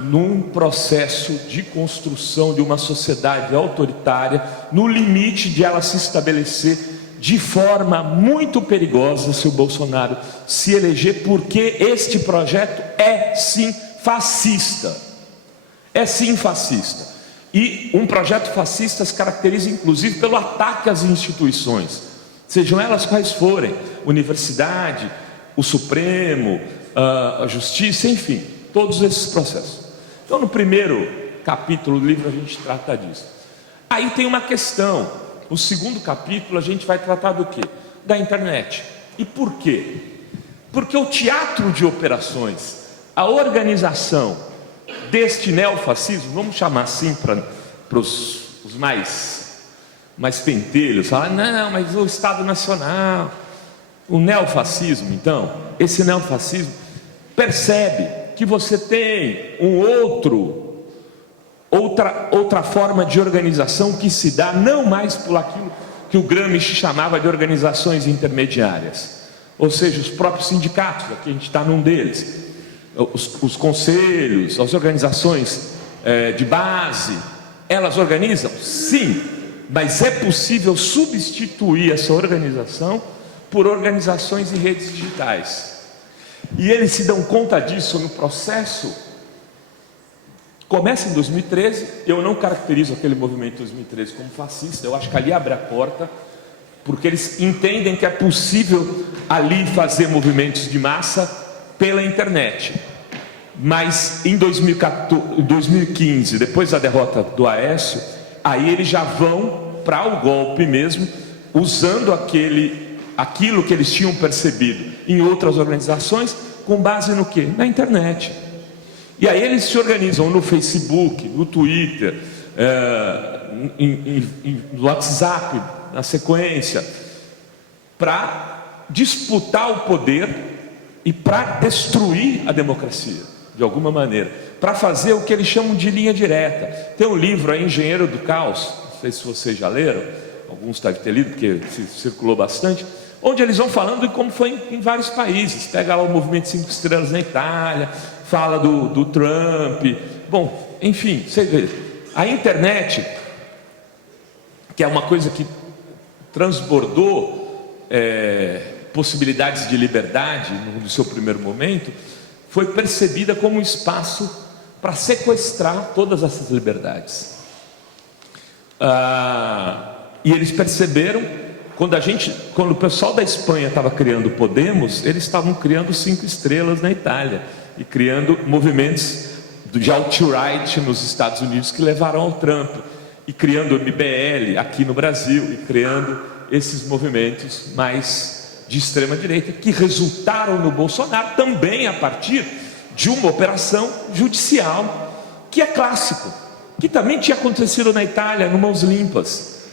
num processo de construção de uma sociedade autoritária, no limite de ela se estabelecer de forma muito perigosa se o Bolsonaro se eleger, porque este projeto é sim fascista. É sim fascista. E um projeto fascista se caracteriza inclusive pelo ataque às instituições, sejam elas quais forem, universidade, o Supremo, a Justiça, enfim, todos esses processos. Então no primeiro capítulo do livro a gente trata disso. Aí tem uma questão. No segundo capítulo a gente vai tratar do quê? Da internet. E por quê? Porque o teatro de operações, a organização deste neofascismo, vamos chamar assim para os mais pentelhos, falar, não, mas o Estado Nacional, o neofascismo, então, esse neofascismo percebe que você tem outra forma de organização que se dá não mais por aquilo que o Gramsci chamava de organizações intermediárias, ou seja, os próprios sindicatos, aqui a gente está num deles, os conselhos, as organizações de base, elas organizam? Sim, mas é possível substituir essa organização por organizações em redes digitais, e eles se dão conta disso no processo. Começa em 2013, eu não caracterizo aquele movimento de 2013 como fascista, eu acho que ali abre a porta, porque eles entendem que é possível ali fazer movimentos de massa pela internet. Mas em 2015, depois da derrota do Aécio, aí eles já vão para o golpe mesmo, usando aquilo que eles tinham percebido em outras organizações, com base no quê? Na internet. E aí eles se organizam no Facebook, no Twitter, no WhatsApp, na sequência, para disputar o poder e para destruir a democracia, de alguma maneira, para fazer o que eles chamam de linha direta. Tem um livro aí, Engenheiro do Caos, não sei se vocês já leram, alguns devem ter lido, porque circulou bastante, onde eles vão falando de como foi em vários países. Pega lá o Movimento 5 Estrelas na Itália, fala do Trump. Bom, enfim, você vê, a internet, que é uma coisa que transbordou possibilidades de liberdade no seu primeiro momento, foi percebida como um espaço para sequestrar todas essas liberdades. E eles perceberam, quando o pessoal da Espanha estava criando o Podemos, eles estavam criando 5 estrelas na Itália e criando movimentos de alt-right nos Estados Unidos que levaram ao Trump, e criando o MBL aqui no Brasil, e criando esses movimentos mais de extrema direita, que resultaram no Bolsonaro também a partir de uma operação judicial, que é clássico, que também tinha acontecido na Itália, no Mãos Limpas.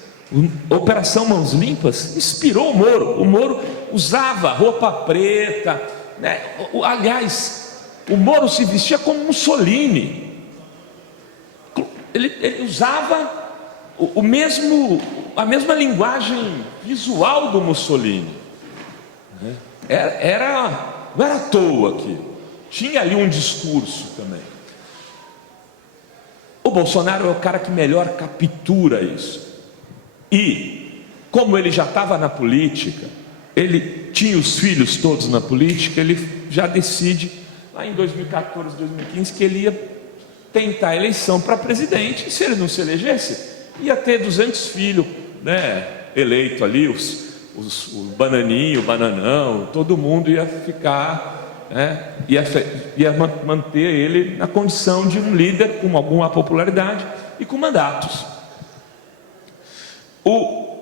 A Operação Mãos Limpas inspirou o Moro. O Moro usava roupa preta, né? Aliás, o Moro se vestia como Mussolini. Ele usava a mesma linguagem visual do Mussolini. Não era à toa aquilo. Tinha ali um discurso também. O Bolsonaro é o cara que melhor captura isso. E, como ele já estava na política, ele tinha os filhos todos na política, ele já decide, lá em 2014, 2015, que ele ia tentar a eleição para presidente. E se ele não se elegesse, ia ter 200 filhos, né, eleito ali, o Bananinho, o Bananão, todo mundo ia ficar, né, ia manter ele na condição de um líder com alguma popularidade e com mandatos.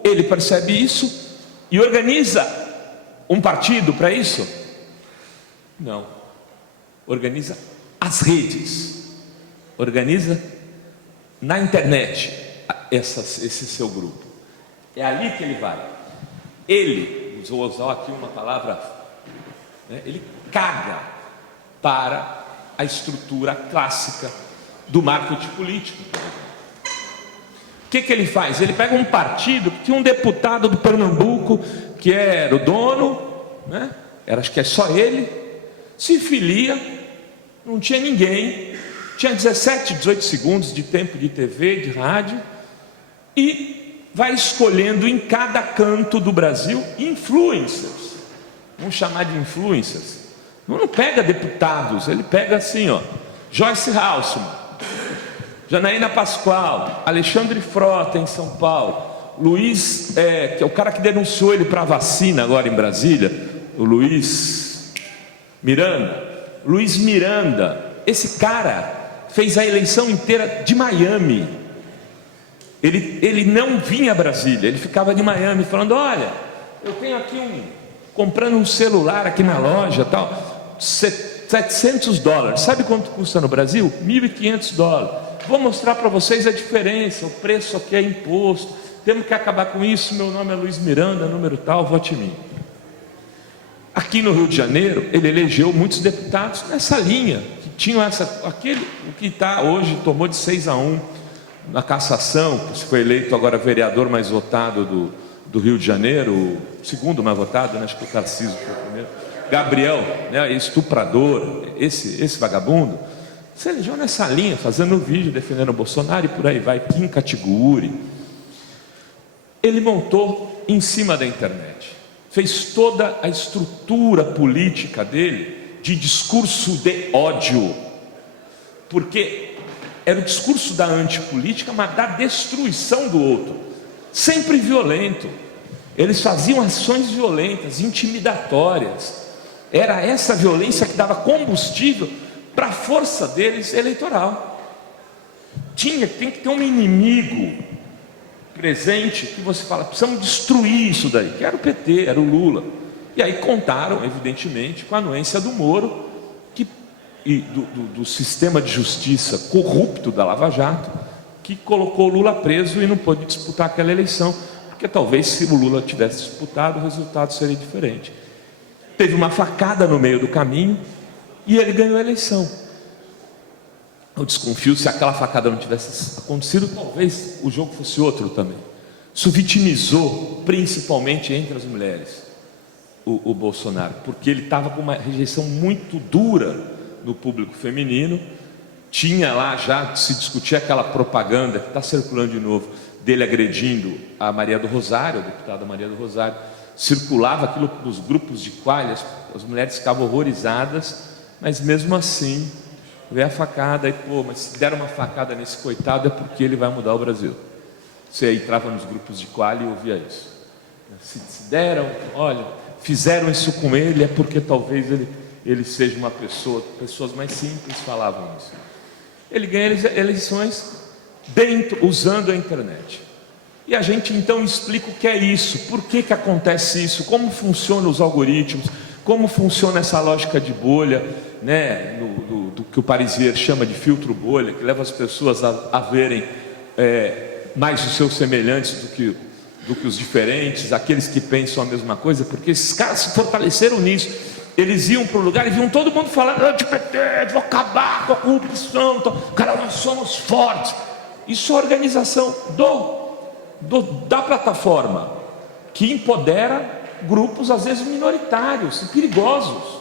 Ele percebe isso e organiza um partido para isso? Não. Organiza as redes, organiza na internet esse seu grupo. É ali que ele vai. Ele, vou usar aqui uma palavra, né, ele caga para a estrutura clássica do marketing político. O que ele faz? Ele pega um partido que tinha um deputado do Pernambuco, que era o dono, né? Acho que é só ele, se filia, não tinha ninguém, tinha 17, 18 segundos de tempo de TV, de rádio, e vai escolhendo em cada canto do Brasil influencers. Vamos chamar de influencers. Não pega deputados, ele pega assim, ó, Joyce Halseman, Janaína Pascoal, Alexandre Frota em São Paulo, Luiz, que é o cara que denunciou ele para vacina agora em Brasília, o Luiz Miranda. Esse cara fez a eleição inteira de Miami. Ele não vinha a Brasília, ele ficava de Miami falando: olha, eu tenho aqui comprando um celular aqui na loja, tal, $700. Sabe quanto custa no Brasil? $1.500. Vou mostrar para vocês a diferença, o preço aqui é imposto, temos que acabar com isso, meu nome é Luiz Miranda, número tal, vote em mim. Aqui no Rio de Janeiro, ele elegeu muitos deputados nessa linha, que tinham o que está hoje, tomou de 6-1 na cassação, que foi eleito agora vereador mais votado do Rio de Janeiro, o segundo mais votado, né? Acho que o Tarcísio foi o primeiro, Gabriel, né? Estuprador, esse vagabundo, se elegeu nessa linha, fazendo vídeo, defendendo o Bolsonaro e por aí vai. Kim Kataguiri. Ele montou em cima da internet, fez toda a estrutura política dele de discurso de ódio, porque era o discurso da antipolítica, mas da destruição do outro, sempre violento. Eles faziam ações violentas, intimidatórias. Era essa violência que dava combustível para a força deles eleitoral. Tem que ter um inimigo presente que você fala: precisamos destruir isso daí, que era o PT, era o Lula. E aí contaram, evidentemente, com a anuência do Moro e do sistema de justiça corrupto da Lava Jato, que colocou o Lula preso e não pôde disputar aquela eleição, porque talvez se o Lula tivesse disputado, o resultado seria diferente. teve uma facada no meio do caminho e ele ganhou a eleição. Eu desconfio, se aquela facada não tivesse acontecido, talvez o jogo fosse outro também. Isso vitimizou, principalmente entre as mulheres, o Bolsonaro, porque ele estava com uma rejeição muito dura no público feminino. Tinha lá, já se discutia aquela propaganda que está circulando de novo, dele agredindo a Maria do Rosário, a deputada Maria do Rosário. Circulava aquilo nos grupos de quadra, as mulheres ficavam horrorizadas, mas mesmo assim veio a facada e, pô, mas se deram uma facada nesse coitado é porque ele vai mudar o Brasil. Você entrava nos grupos de quali e ouvia isso. Se deram, olha, fizeram isso com ele é porque talvez ele seja uma pessoa, pessoas mais simples falavam isso. Ele ganha eleições usando a internet. E a gente então explica o que é isso, por que acontece isso, como funcionam os algoritmos, como funciona essa lógica de bolha, né, do que o Parisier chama de filtro bolha, que leva as pessoas a verem mais os seus semelhantes do que os diferentes, aqueles que pensam a mesma coisa, porque esses caras se fortaleceram nisso. Eles iam para o lugar e viam todo mundo falando anti-PT, vou acabar com a corrupção, então, cara, nós somos fortes. Isso é a organização da plataforma, que empodera grupos às vezes minoritários e perigosos.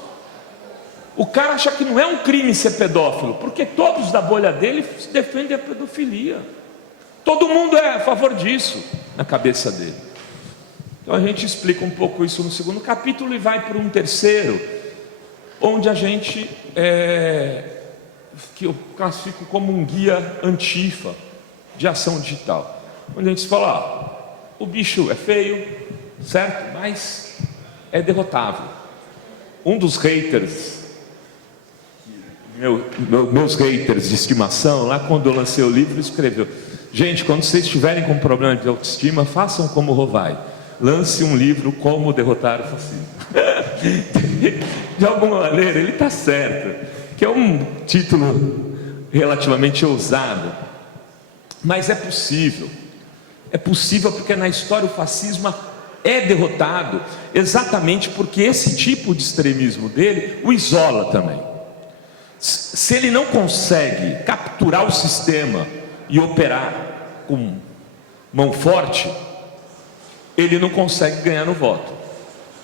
O cara acha que não é um crime ser pedófilo, porque todos da bolha dele defendem a pedofilia. Todo mundo é a favor disso na cabeça dele. Então a gente explica um pouco isso no segundo capítulo e vai para um terceiro, onde a gente que eu classifico como um guia antifa de ação digital, onde a gente fala, ó, o bicho é feio, certo? Mas é derrotável. Um dos haters, meus haters de estimação, lá quando eu lancei o livro, escreveu: gente, quando vocês estiverem com problema de autoestima, façam como o Rovai, lance um livro Como Derrotar o Fascismo. De alguma maneira ele está certo, que é um título relativamente ousado, mas é possível porque na história o fascismo é derrotado exatamente porque esse tipo de extremismo dele o isola também. Se ele não consegue capturar o sistema e operar com mão forte, ele não consegue ganhar no voto,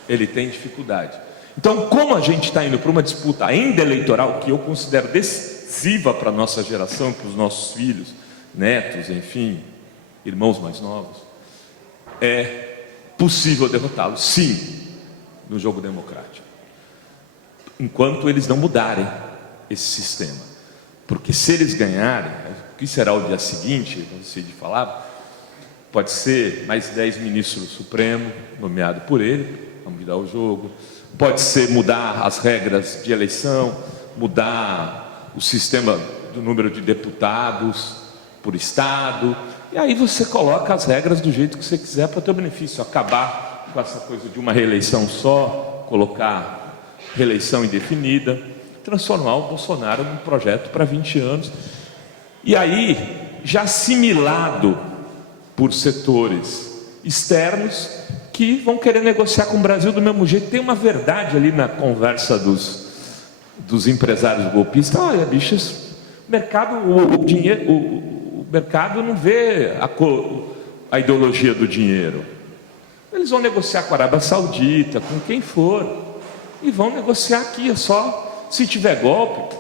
ele tem dificuldade. Então, como a gente está indo para uma disputa ainda eleitoral, que eu considero decisiva para a nossa geração, para os nossos filhos, netos, enfim, irmãos mais novos, é possível derrotá-los, sim, no jogo democrático, enquanto eles não mudarem esse sistema. Porque se eles ganharem, o que será o dia seguinte, não sei de falar, pode ser mais 10 ministros do Supremo, nomeado por ele, vamos mudar o jogo, pode ser mudar as regras de eleição, mudar o sistema do número de deputados por estado, e aí você coloca as regras do jeito que você quiser para o teu benefício, acabar com essa coisa de uma reeleição só, colocar reeleição indefinida, transformar o Bolsonaro num projeto para 20 anos, e aí, já assimilado por setores externos que vão querer negociar com o Brasil do mesmo jeito. Tem uma verdade ali na conversa dos empresários golpistas. Olha, bichos, o mercado, o mercado não vê a ideologia do dinheiro. Eles vão negociar com a Arábia Saudita, com quem for, e vão negociar aqui, é só se tiver golpe.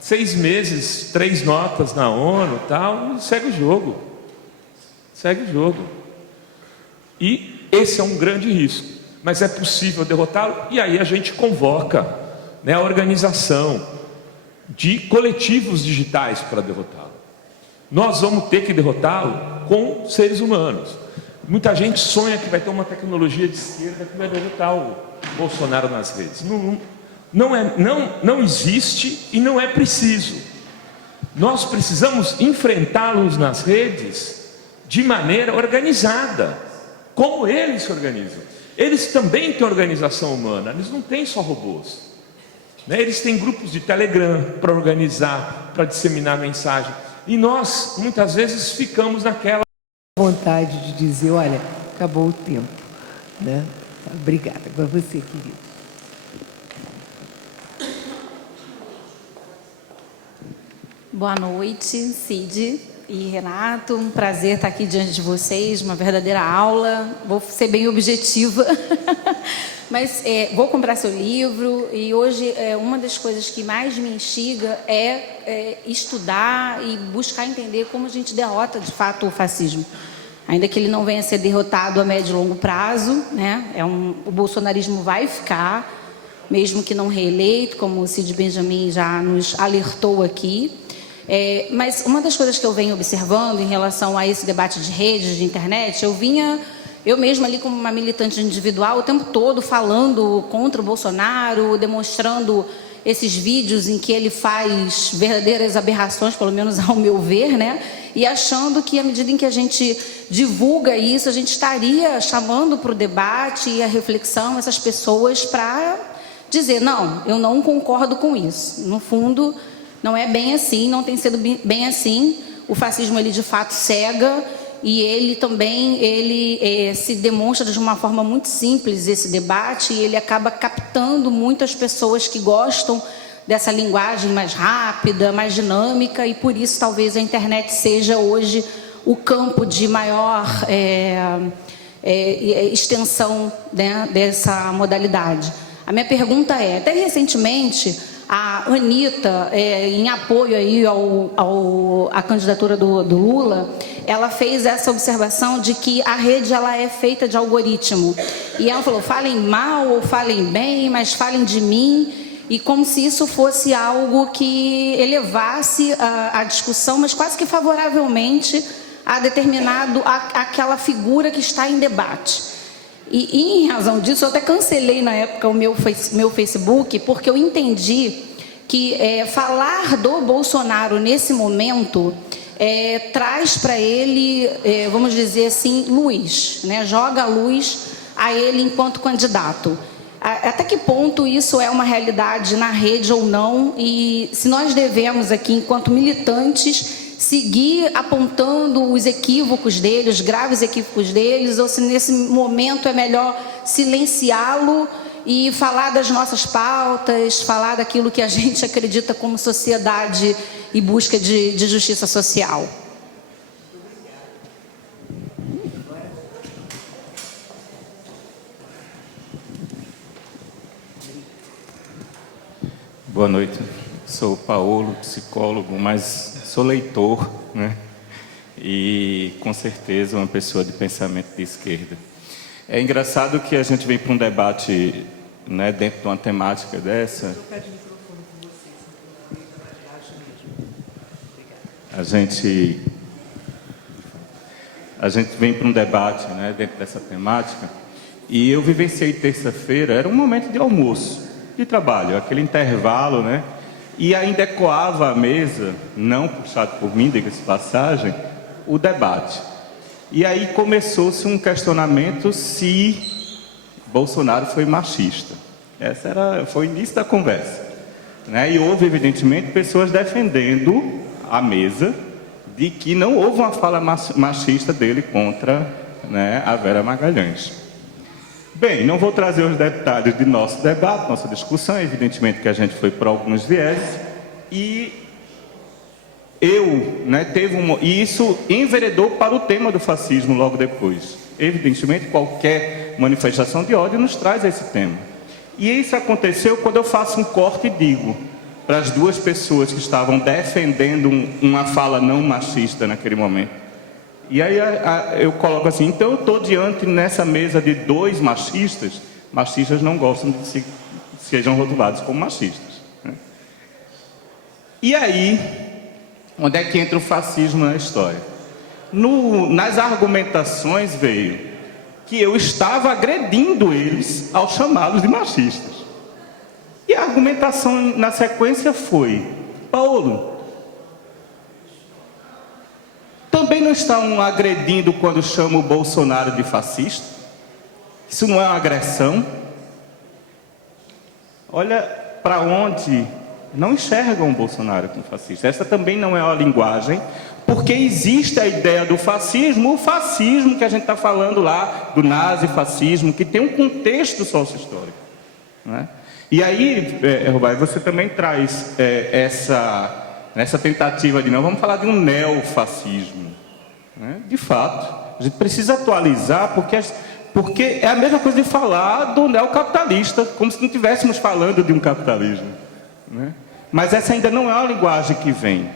6 meses, 3 notas na ONU, tal, e segue o jogo. Segue o jogo. E esse é um grande risco, mas é possível derrotá-lo, e aí a gente convoca, né, a organização de coletivos digitais para derrotá-lo. Nós vamos ter que derrotá-lo com seres humanos. Muita gente sonha que vai ter uma tecnologia de esquerda que vai derrotar o Bolsonaro nas redes. Não existe e não é preciso. Nós precisamos enfrentá-los nas redes de maneira organizada, como eles se organizam. Eles também têm organização humana, eles não têm só robôs, né? Eles têm grupos de Telegram para organizar, para disseminar mensagem, e nós muitas vezes ficamos naquela vontade de dizer, olha, acabou o tempo, né? Obrigada. Agora você, querido. Boa noite, Cid e Renato. Um prazer estar aqui diante de vocês, uma verdadeira aula. Vou ser bem objetiva, mas vou comprar seu livro e hoje uma das coisas que mais me instiga é estudar e buscar entender como a gente derrota de fato o fascismo. Ainda que ele não venha a ser derrotado a médio e longo prazo, né? O bolsonarismo vai ficar, mesmo que não reeleito, como o Cid Benjamin já nos alertou aqui. Mas uma das coisas que eu venho observando em relação a esse debate de redes, de internet, eu mesma ali como uma militante individual, o tempo todo falando contra o Bolsonaro, demonstrando esses vídeos em que ele faz verdadeiras aberrações, pelo menos ao meu ver, né? E achando que à medida em que a gente divulga isso, a gente estaria chamando para o debate e a reflexão essas pessoas para dizer, não, eu não concordo com isso. No fundo, não é bem assim, não tem sido bem assim. O fascismo, ele de fato cega e ele também se demonstra de uma forma muito simples esse debate e ele acaba captando muitas pessoas que gostam dessa linguagem mais rápida, mais dinâmica e por isso talvez a internet seja hoje o campo de maior extensão, né, dessa modalidade. A minha pergunta é, até recentemente a Anitta, em apoio aí à candidatura do Lula, ela fez essa observação de que a rede ela é feita de algoritmo. E ela falou, falem mal ou falem bem, mas falem de mim. E como se isso fosse algo que elevasse a discussão, mas quase que favoravelmente a aquela figura que está em debate. E em razão disso, eu até cancelei na época o meu Facebook, porque eu entendi que falar do Bolsonaro nesse momento traz para ele, vamos dizer assim, luz, né? Joga luz a ele enquanto candidato. Até que ponto isso é uma realidade na rede ou não? E se nós devemos aqui, enquanto militantes, seguir apontando os equívocos deles, os graves equívocos deles, ou se nesse momento é melhor silenciá-lo e falar das nossas pautas, falar daquilo que a gente acredita como sociedade e busca de justiça social. Boa noite, sou o Paulo, psicólogo, mas sou leitor, né? E com certeza uma pessoa de pensamento de esquerda. É engraçado que a gente vem para um debate, né, dentro de uma temática dessa. A gente vem para um debate, né, dentro dessa temática. E eu vivenciei terça-feira, era um momento de almoço, de trabalho, aquele intervalo, né? E ainda ecoava a mesa, não puxado por mim, diga-se de passagem, o debate. E aí começou-se um questionamento se Bolsonaro foi machista. Foi o início da conversa, né? E houve, evidentemente, pessoas defendendo a mesa de que não houve uma fala machista dele contra, né, a Vera Magalhães. Bem, não vou trazer os detalhes de nosso debate, nossa discussão, evidentemente que a gente foi por alguns vieses, e e isso enveredou para o tema do fascismo logo depois. Evidentemente, qualquer manifestação de ódio nos traz esse tema. E isso aconteceu quando eu faço um corte e digo para as duas pessoas que estavam defendendo uma fala não machista naquele momento. E aí eu coloco assim, então eu estou diante nessa mesa de dois machistas não gostam de que sejam rotulados como machistas, né? E aí, onde é que entra o fascismo na história? Nas argumentações veio que eu estava agredindo eles ao chamá-los de machistas. E a argumentação na sequência foi, Paulo, também não estão agredindo quando chamam o Bolsonaro de fascista? Isso não é uma agressão? Olha para onde não enxergam o Bolsonaro como fascista. Essa também não é a linguagem, porque existe a ideia do fascismo, o fascismo que a gente está falando lá, do nazifascismo, que tem um contexto sócio-histórico, né? E aí, Robai, você também traz essa tentativa de, não, vamos falar de um neofascismo, né? De fato, a gente precisa atualizar, porque é a mesma coisa de falar do neocapitalista, como se não estivéssemos falando de um capitalismo, né? Mas essa ainda não é uma linguagem que vem,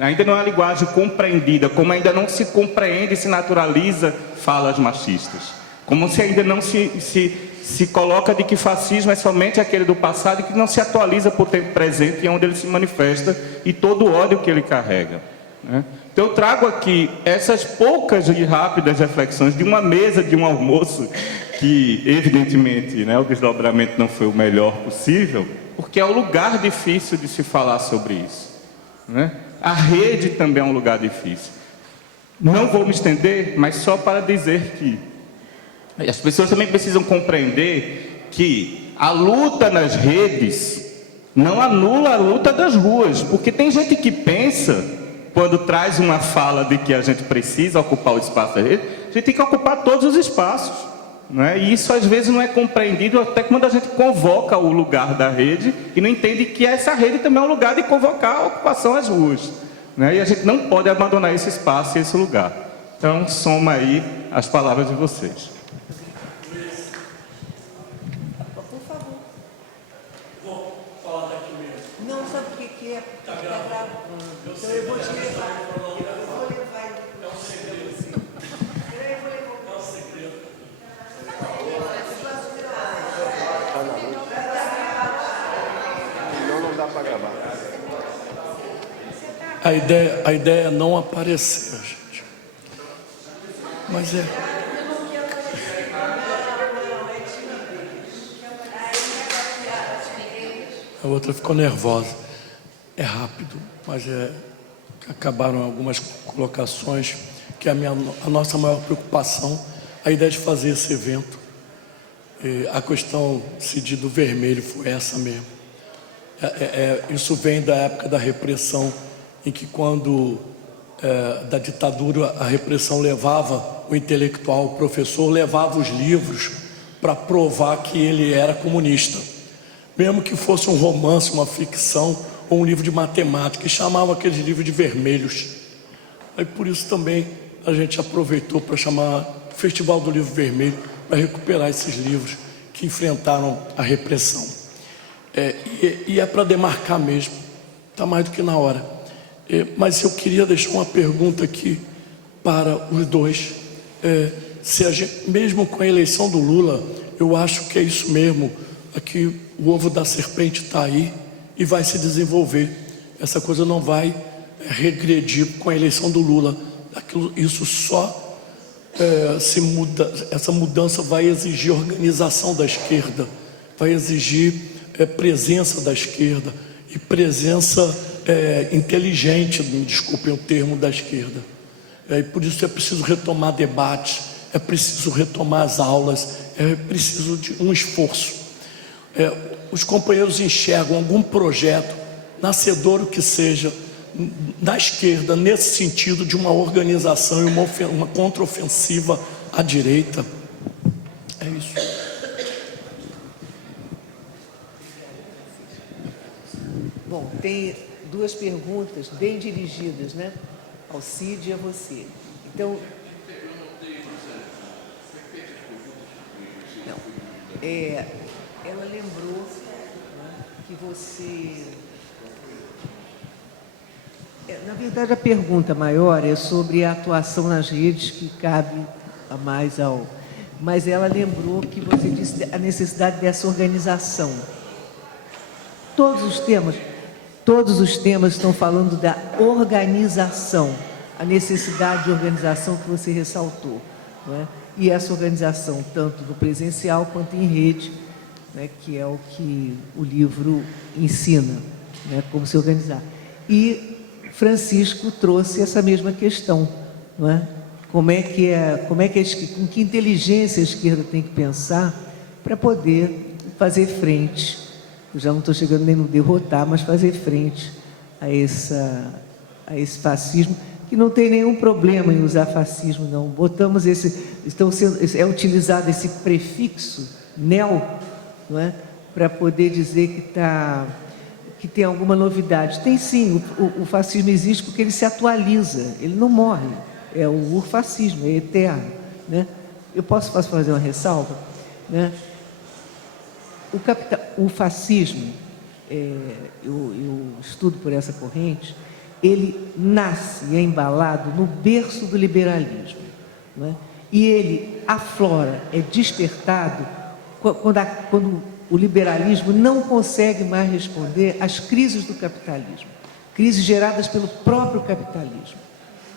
ainda não é uma linguagem compreendida, como ainda não se compreende e se naturaliza falas machistas, como se ainda não se coloca de que fascismo é somente aquele do passado e que não se atualiza para o tempo presente e onde ele se manifesta e todo o ódio que ele carrega, né? Então eu trago aqui essas poucas e rápidas reflexões de uma mesa, de um almoço, que evidentemente, né, o desdobramento não foi o melhor possível, porque é um lugar difícil de se falar sobre isso, né? A rede também é um lugar difícil. Não vou me estender, mas só para dizer que as pessoas também precisam compreender que a luta nas redes não anula a luta das ruas, porque tem gente que pensa, quando traz uma fala de que a gente precisa ocupar o espaço da rede, a gente tem que ocupar todos os espaços, né? E isso às vezes não é compreendido até quando a gente convoca o lugar da rede e não entende que essa rede também é um lugar de convocar a ocupação às ruas, né? E a gente não pode abandonar esse espaço e esse lugar. Então, soma aí as palavras de vocês. Por favor. Vou falar daqui mesmo. Não, sabe o que é? Está gravando. Então eu vou te levar. Eu vou levar. É um segredo. É um segredo. Não dá para gravar. A ideia é não aparecer, gente. Mas é. A outra ficou nervosa. É rápido, mas acabaram algumas colocações que a nossa maior preocupação, a ideia de fazer esse evento. A questão, Cid, do vermelho foi essa mesmo. Isso vem da época da repressão, em que quando da ditadura a repressão levava o intelectual, o professor levava os livros para provar que ele era comunista, mesmo que fosse um romance, uma ficção ou um livro de matemática, e chamavam aqueles livros de vermelhos. Aí por isso também a gente aproveitou para chamar Festival do Livro Vermelho, para recuperar esses livros que enfrentaram a repressão. E é para demarcar mesmo, está mais do que na hora. Mas eu queria deixar uma pergunta aqui para os dois. Se a gente, mesmo com a eleição do Lula, eu acho que é isso mesmo, aqui o ovo da serpente está aí e vai se desenvolver. Essa coisa não vai regredir com a eleição do Lula. Isso só se muda, essa mudança vai exigir organização da esquerda, vai exigir presença da esquerda e presença inteligente, me desculpem o termo, da esquerda. E por isso é preciso retomar debates, é preciso retomar as aulas, é preciso de um esforço. Os companheiros enxergam algum projeto, nascedouro que seja, na esquerda, nesse sentido de uma organização e uma contraofensiva à direita? É isso. Bom, tem duas perguntas bem dirigidas, né? Ao Cid e a você. Então, não, ela lembrou, né, que você... na verdade, a pergunta maior é sobre a atuação nas redes, que cabe a mais ao... Mas ela lembrou que você disse a necessidade dessa organização. Todos os temas estão falando da organização, a necessidade de organização que você ressaltou, não é? E essa organização, tanto no presencial quanto em rede, né, que é o que o livro ensina, né, como se organizar. E Francisco trouxe essa mesma questão, não é? Com que inteligência a esquerda tem que pensar para poder fazer frente Eu já não estou chegando nem no derrotar, mas fazer frente a esse fascismo, que não tem nenhum problema em usar fascismo, não. Botamos é utilizado esse prefixo, neo, não é? Para poder dizer que tem alguma novidade. Tem sim, o fascismo existe porque ele se atualiza, ele não morre. É o urfascismo, é eterno, né? Eu posso fazer uma ressalva, né? O fascismo, eu estudo por essa corrente, ele nasce e é embalado no berço do liberalismo, não é? E ele aflora, é despertado quando o liberalismo não consegue mais responder às crises do capitalismo, crises geradas pelo próprio capitalismo,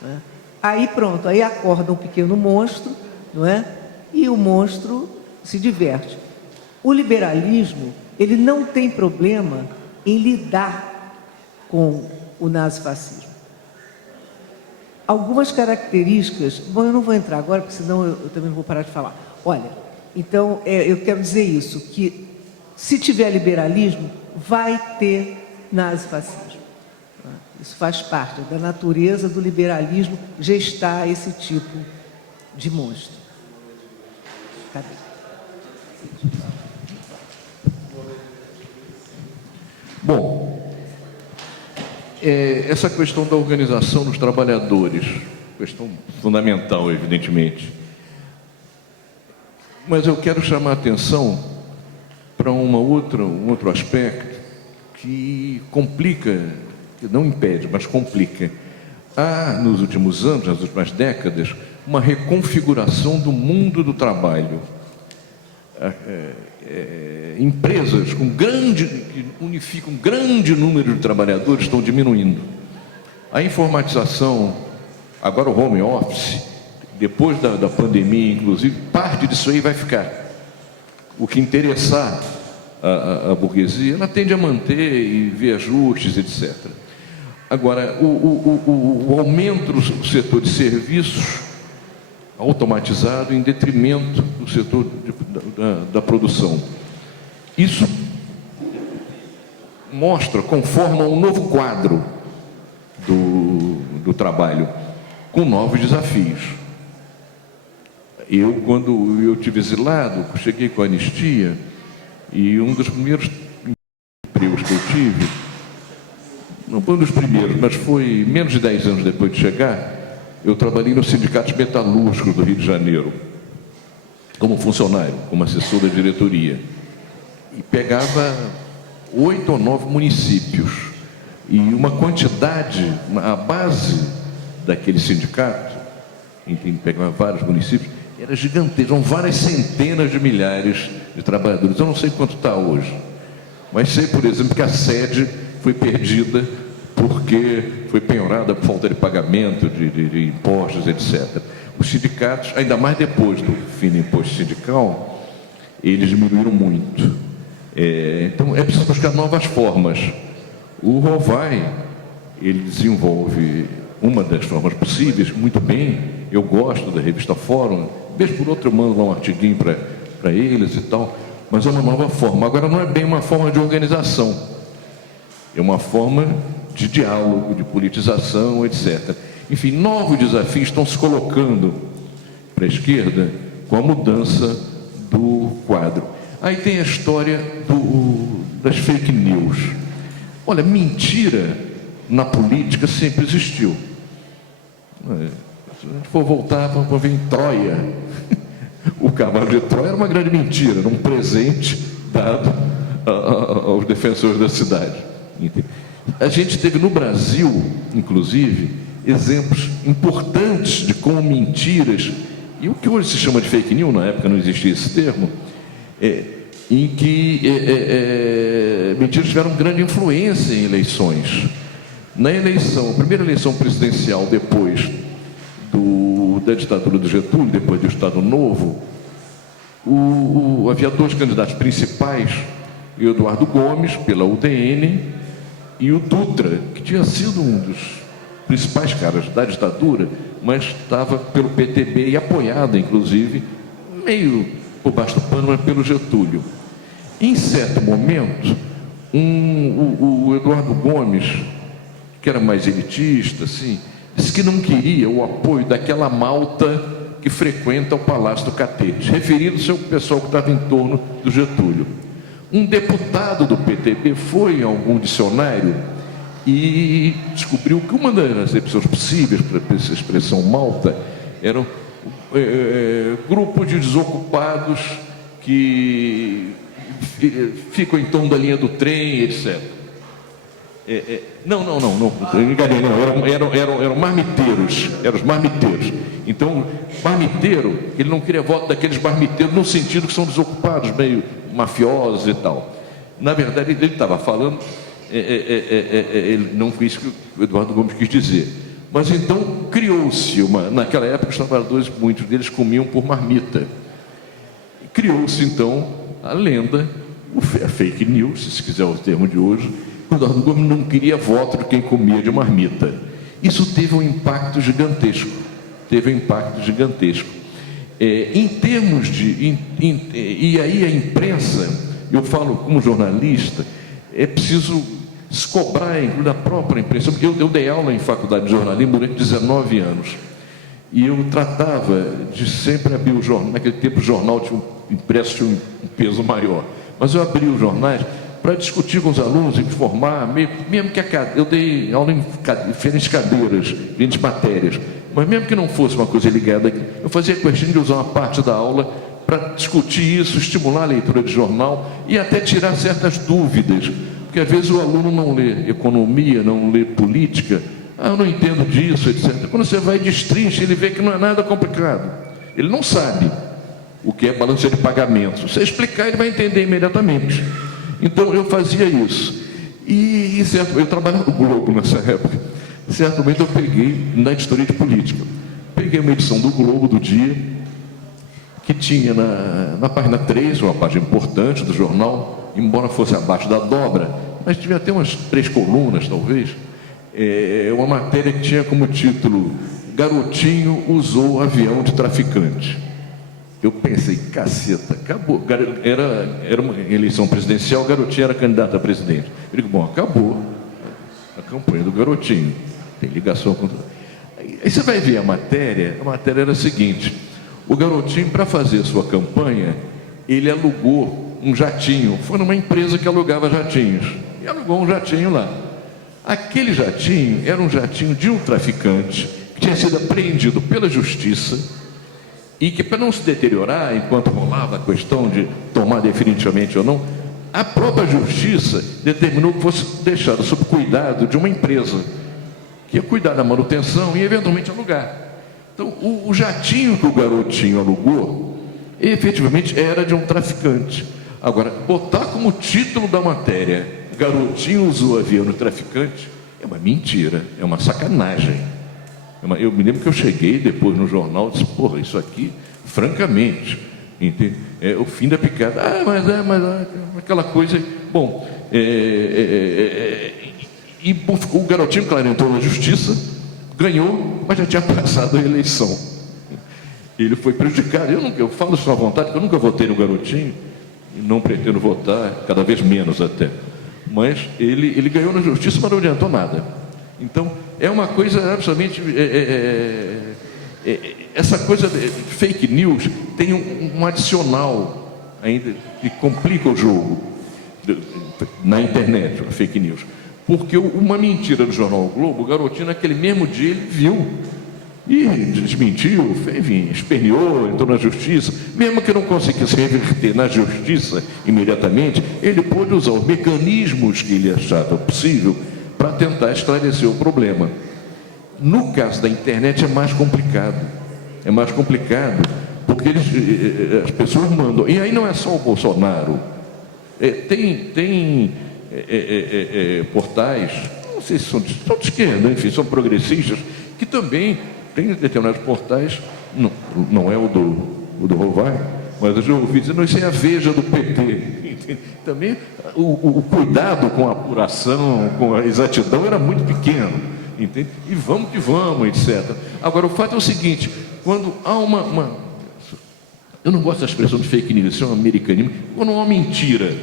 não é? Aí pronto, aí acorda um pequeno monstro, não é? E o monstro se diverte. O liberalismo, ele não tem problema em lidar com o nazifascismo. Algumas características, bom, eu não vou entrar agora, porque senão eu também vou parar de falar. Olha, então, eu quero dizer isso, que se tiver liberalismo, vai ter nazifascismo. Isso faz parte da natureza do liberalismo gestar esse tipo de monstro. Cadê? Bom, essa questão da organização dos trabalhadores, questão fundamental, evidentemente. Mas eu quero chamar a atenção para um outro aspecto que complica, que não impede, mas complica. Há, nos últimos anos, nas últimas décadas, uma reconfiguração do mundo do trabalho. Empresas que unificam um grande número de trabalhadores estão diminuindo. A informatização, agora o home office, depois da pandemia, inclusive, parte disso aí vai ficar. O que interessar a burguesia, ela tende a manter e ver ajustes, etc. Agora, o aumento do setor de serviços automatizado em detrimento do setor da produção. Isso conforma um novo quadro do trabalho, com novos desafios. Quando eu tive exilado, cheguei com a anistia, e um dos primeiros empregos que eu tive, não foi um dos primeiros, mas foi menos de 10 anos depois de chegar, eu trabalhei no Sindicato Metalúrgico do Rio de Janeiro, como funcionário, como assessor da diretoria. E pegava 8 ou 9 municípios. E uma quantidade, a base daquele sindicato, em que pegava vários municípios, era gigantesca, eram várias centenas de milhares de trabalhadores. Eu não sei quanto está hoje, mas sei, por exemplo, que a sede foi perdida porque foi penhorada por falta de pagamento de impostos, etc. Os sindicatos, ainda mais depois do fim do imposto sindical, eles diminuíram muito. Então, é preciso buscar novas formas. O Rovai, ele desenvolve uma das formas possíveis, muito bem. Eu gosto da revista Fórum, vez por outra eu mando lá um artiguinho para eles e tal, mas é uma nova forma. Agora, não é bem uma forma de organização, é uma forma de diálogo, de politização, etc. Enfim, novos desafios estão se colocando para a esquerda com a mudança do quadro. Aí tem a história das fake news. Olha, mentira na política sempre existiu. Se a gente for voltar, vamos ver em Troia. O cavalo de Troia era uma grande mentira, era um presente dado aos defensores da cidade. A gente teve no Brasil, inclusive, exemplos importantes de como mentiras, e o que hoje se chama de fake news, na época não existia esse termo, em que mentiras tiveram grande influência em eleições. Na eleição, a primeira eleição presidencial depois da ditadura do Getúlio, depois do Estado Novo, havia 2 candidatos principais, o Eduardo Gomes, pela UDN, e o Dutra, que tinha sido um dos principais caras da ditadura, mas estava pelo PTB e apoiado, inclusive, meio por baixo do pano, mas pelo Getúlio. Em certo momento, o Eduardo Gomes, que era mais elitista, assim, disse que não queria o apoio daquela malta que frequenta o Palácio do Catete, referindo-se ao pessoal que estava em torno do Getúlio. Um deputado do PTB foi a algum dicionário e descobriu que uma das acepções possíveis para essa expressão malta era um grupo de desocupados que ficam em torno da linha do trem, etc. Não, enganei, não, eram marmiteiros, eram os marmiteiros. Então, marmiteiro, ele não queria voto daqueles marmiteiros no sentido que são desocupados, meio mafiosos e tal. Na verdade, ele estava falando, ele não foi isso que o Eduardo Gomes quis dizer. Mas então criou-se naquela época os trabalhadores, muitos deles comiam por marmita. Criou-se então a lenda, a fake news, se quiser o termo de hoje. O Eduardo Gomes não queria voto de quem comia de marmita. Isso teve um impacto gigantesco. Em termos de... e aí a imprensa, eu falo como jornalista, é preciso se cobrar, inclusive, da própria imprensa. Eu dei aula em faculdade de jornalismo durante 19 anos. E eu tratava de sempre abrir o jornal. Naquele tempo o jornal impresso tinha um peso maior. Mas eu abri os jornais para discutir com os alunos, informar, mesmo que eu dei aula em diferentes cadeiras, diferentes matérias, mas mesmo que não fosse uma coisa ligada, eu fazia questão de usar uma parte da aula para discutir isso, estimular a leitura de jornal e até tirar certas dúvidas, porque às vezes o aluno não lê economia, não lê política, eu não entendo disso, etc. Quando você vai e destrincha, ele vê que não é nada complicado, ele não sabe o que é balança de pagamentos. Se você explicar, ele vai entender imediatamente. Então, eu fazia isso. Eu trabalhava no Globo nessa época. Certamente eu peguei, na editoria de política, peguei uma edição do Globo do dia, que tinha na página 3, uma página importante do jornal, embora fosse abaixo da dobra, mas tinha até umas 3 colunas, talvez, uma matéria que tinha como título "Garotinho usou avião de traficante". Eu pensei, caceta, acabou. Era uma eleição presidencial, o Garotinho era candidato a presidente. Eu digo, bom, acabou a campanha do Garotinho. Tem ligação com... Aí você vai ver a matéria era a seguinte: o Garotinho, para fazer sua campanha, ele alugou um jatinho. Foi numa empresa que alugava jatinhos. E alugou um jatinho lá. Aquele jatinho era um jatinho de um traficante que tinha sido apreendido pela justiça e que, para não se deteriorar enquanto rolava a questão de tomar definitivamente ou não, a própria justiça determinou que fosse deixado sob cuidado de uma empresa que ia cuidar da manutenção e eventualmente alugar. Então, o jatinho que o Garotinho alugou, efetivamente era de um traficante. Agora, botar como título da matéria "Garotinho usou avião no traficante" é uma mentira, é uma sacanagem. Eu me lembro que eu cheguei depois no jornal e disse, porra, isso aqui, francamente, entende? É o fim da picada. Mas aquela coisa... Bom, e o Garotinho, claro, entrou na justiça, ganhou, mas já tinha passado a eleição. Ele foi prejudicado. Eu falo isso à vontade, porque eu nunca votei no Garotinho, e não pretendo votar, cada vez menos até. Mas ele ganhou na justiça, mas não adiantou nada. Então, é uma coisa absolutamente... essa coisa de fake news tem um adicional ainda que complica o jogo na internet, a fake news. Porque uma mentira do jornal o Globo, o Garotinho, naquele mesmo dia, ele viu e desmentiu, enfim, esperneou, entrou na justiça. Mesmo que não conseguisse reverter na justiça imediatamente, ele pôde usar os mecanismos que ele achava possível para tentar esclarecer o problema. No caso da internet é mais complicado. É mais complicado porque as pessoas mandam. E aí não é só o Bolsonaro. Tem portais, não sei se são de esquerda, enfim, são progressistas, que também tem determinados portais, não é o do Rovai, mas eu já ouvi dizendo, isso é a Veja do PT. Também o cuidado com a apuração, com a exatidão era muito pequeno, entende? E vamos que vamos, etc. Agora, o fato é o seguinte, quando há eu não gosto da expressão de fake news, isso é um americanismo, quando há uma mentira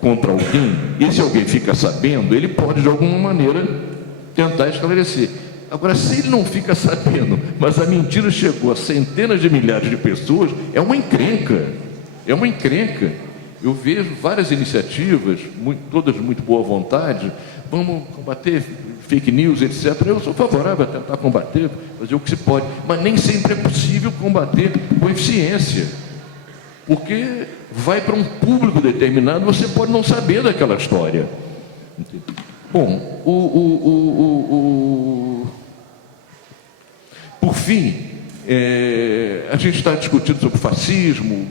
contra alguém, e se alguém fica sabendo, ele pode, de alguma maneira, tentar esclarecer. Agora, se ele não fica sabendo, mas a mentira chegou a centenas de milhares de pessoas, é uma encrenca. É uma encrenca. Eu vejo várias iniciativas, todas de muito boa vontade, vamos combater fake news, etc. Eu sou favorável a tentar combater, fazer o que se pode, mas nem sempre é possível combater com eficiência, porque vai para um público determinado, você pode não saber daquela história. Bom, por fim, a gente está discutindo sobre fascismo,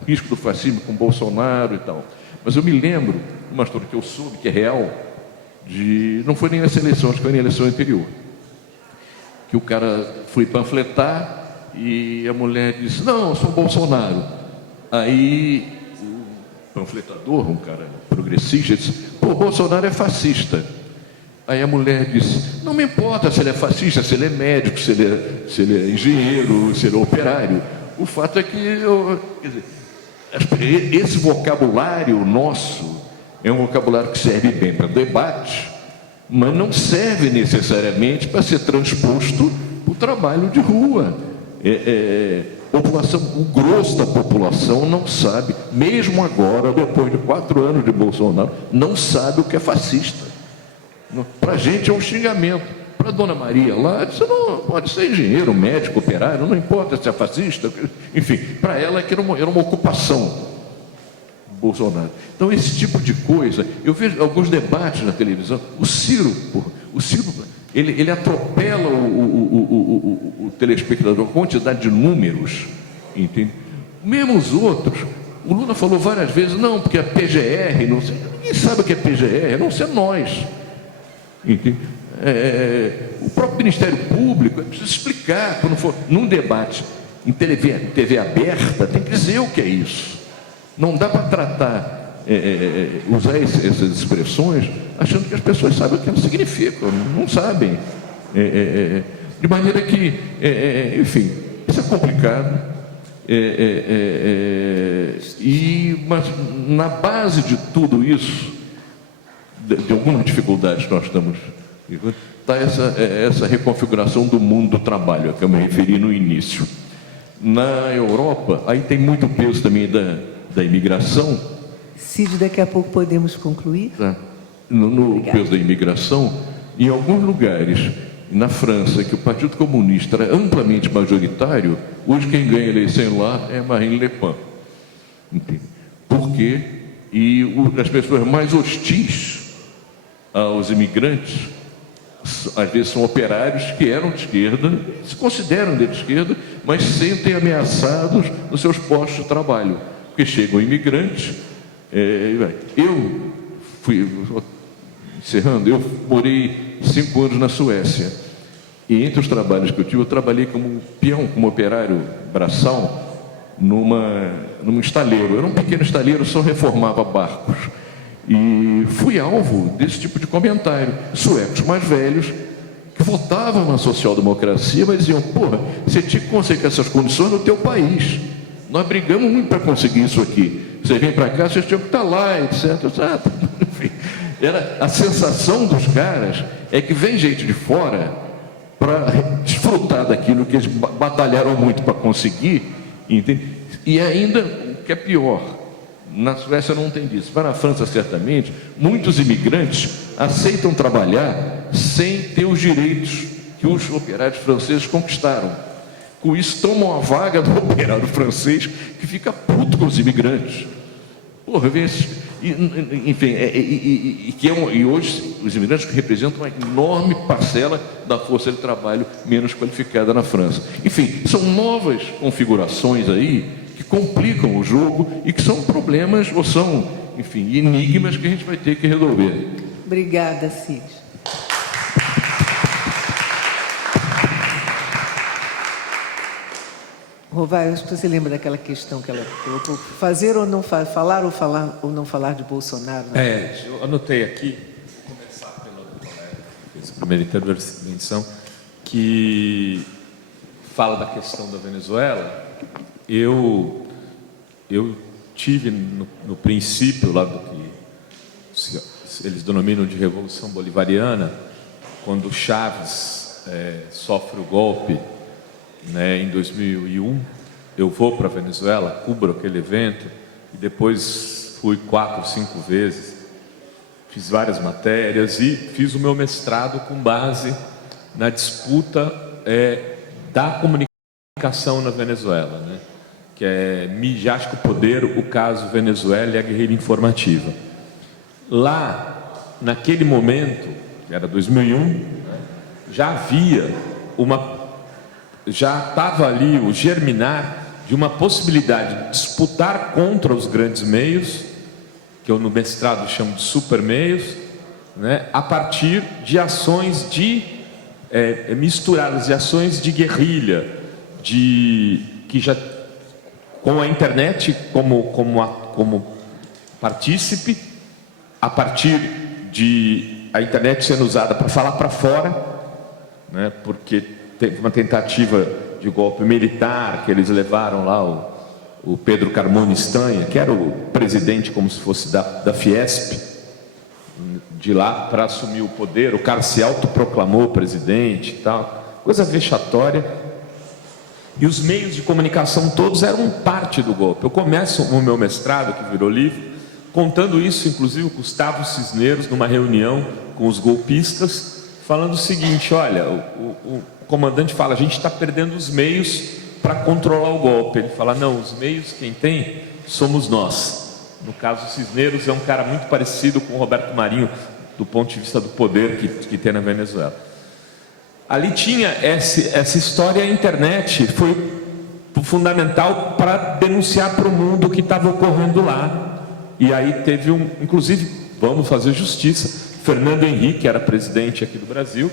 o risco do fascismo com Bolsonaro e tal, mas eu me lembro de uma história que eu soube, que é real, não foi nem nessa eleição, acho que foi na eleição anterior, que o cara foi panfletar e a mulher disse, não, eu sou Bolsonaro. Aí o panfletador, um cara progressista, disse, pô, Bolsonaro é fascista. Aí a mulher disse, não me importa se ele é fascista, se ele é médico, se ele é engenheiro, se ele é operário. O fato é que esse vocabulário nosso é um vocabulário que serve bem para debate, mas não serve necessariamente para ser transposto para o trabalho de rua. O grosso da população não sabe, mesmo agora, depois de 4 anos de Bolsonaro, não sabe o que é fascista. Para a gente é um xingamento. Para a dona Maria lá, você não pode ser engenheiro, médico, operário, não importa se é fascista. Enfim, para ela era uma ocupação. Bolsonaro. Então, esse tipo de coisa, eu vejo alguns debates na televisão, o Ciro, ele atropela o telespectador com quantidade de números, entende? Mesmo os outros, o Lula falou várias vezes, não, porque a PGR, não sei, ninguém sabe o que é PGR, a não ser nós, entende? O próprio Ministério Público, precisa explicar, quando for num debate em TV aberta, tem que dizer o que é isso. Não dá para tratar, usar essas expressões achando que as pessoas sabem o que elas significam, não sabem. De maneira que, enfim, isso é complicado. Mas na base de tudo isso, de algumas dificuldades que nós estamos, está essa reconfiguração do mundo do trabalho, a que eu me referi no início. Na Europa, aí tem muito peso também da imigração. Cid, daqui a pouco podemos concluir? Tá. No peso da imigração, em alguns lugares, na França, que o Partido Comunista era amplamente majoritário, hoje quem ganha a eleição lá é Marine Le Pen. Entende? Por quê? E as pessoas mais hostis aos imigrantes, às vezes são operários que eram de esquerda, se consideram de esquerda, mas sentem ameaçados nos seus postos de trabalho. Porque chegam imigrantes. Eu morei 5 anos na Suécia, e entre os trabalhos que eu tive, eu trabalhei como peão, como operário braçal, num estaleiro. Era um pequeno estaleiro, só reformava barcos. E fui alvo desse tipo de comentário. Suecos mais velhos, que votavam na social-democracia, mas diziam, porra, você tinha que conseguir essas condições no teu país. Nós brigamos muito para conseguir isso aqui. Você vem para cá, vocês tinham que estar lá, etc. Enfim, a sensação dos caras é que vem gente de fora para desfrutar daquilo que eles batalharam muito para conseguir, entende? E ainda, o que é pior, na Suécia não tem disso. Para a França, certamente, muitos imigrantes aceitam trabalhar sem ter os direitos que os operários franceses conquistaram. Com isso, tomam a vaga do operário francês, que fica puto com os imigrantes. Porra, enfim, e hoje os imigrantes representam uma enorme parcela da força de trabalho menos qualificada na França. Enfim, são novas configurações aí que complicam o jogo e que são problemas, ou são, enfim, enigmas que a gente vai ter que resolver. Obrigada, Cid. Rovai, acho que você lembra daquela questão que ela colocou, fazer ou não falar ou não falar de Bolsonaro? Né? Eu anotei aqui, vou começar pela colega que fez a primeira intervenção, que fala da questão da Venezuela. Eu tive no princípio lá do que eles denominam de Revolução Bolivariana, quando Chávez sofre o golpe, né, em 2001, eu vou para a Venezuela, cubro aquele evento, e depois fui 4 ou 5 vezes, fiz várias matérias e fiz o meu mestrado com base na disputa da comunicação na Venezuela, né? Que é Midiático Poder, o caso Venezuela e a guerrilha informativa. Lá, naquele momento, que era 2001, né, já estava ali o germinar de uma possibilidade de disputar contra os grandes meios, que eu no mestrado chamo de supermeios, né, a partir de ações misturadas, de ações de guerrilha, que já com a internet como partícipe, a partir de a internet sendo usada para falar para fora, né, porque teve uma tentativa de golpe militar, que eles levaram lá o Pedro Carmona Estanha, que era o presidente como se fosse da Fiesp, de lá para assumir o poder. O cara se autoproclamou presidente e tal, coisa vexatória. E os meios de comunicação todos eram parte do golpe. Eu começo o meu mestrado, que virou livro, contando isso, inclusive o Gustavo Cisneros, numa reunião com os golpistas, falando o seguinte: olha, o comandante fala, a gente está perdendo os meios para controlar o golpe. Ele fala, não, os meios quem tem somos nós. No caso, o Cisneros é um cara muito parecido com o Roberto Marinho, do ponto de vista do poder que tem na Venezuela. Ali tinha essa história, a internet foi fundamental para denunciar para o mundo o que estava ocorrendo lá. E aí teve inclusive, vamos fazer justiça, Fernando Henrique era presidente aqui do Brasil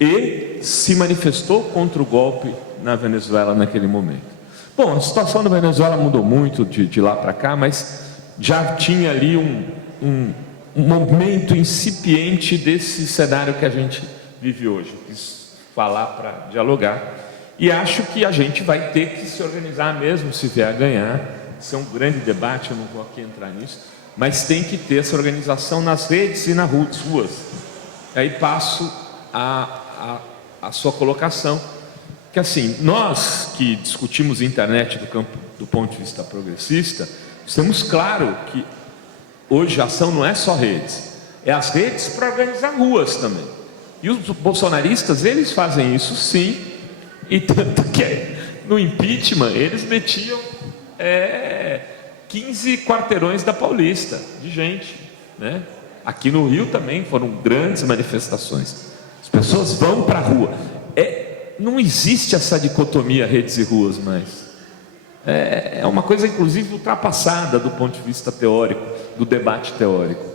e se manifestou contra o golpe na Venezuela naquele momento. Bom, a situação da Venezuela mudou muito de lá para cá, mas já tinha ali um momento incipiente desse cenário que a gente vive hoje. Quis falar para dialogar, e acho que a gente vai ter que se organizar mesmo se vier a ganhar. Isso é um grande debate, eu não vou aqui entrar nisso, mas tem que ter essa organização nas redes e nas ruas. Aí passo a sua colocação, que assim, nós que discutimos internet do ponto de vista progressista, temos claro que hoje a ação não é só redes, é as redes para organizar ruas também. E os bolsonaristas, eles fazem isso sim, e tanto que no impeachment eles metiam 15 quarteirões da Paulista de gente, né? Aqui no Rio também foram grandes manifestações. As pessoas vão para a rua. Não existe essa dicotomia redes e ruas mais. É uma coisa inclusive ultrapassada do ponto de vista teórico, do debate teórico.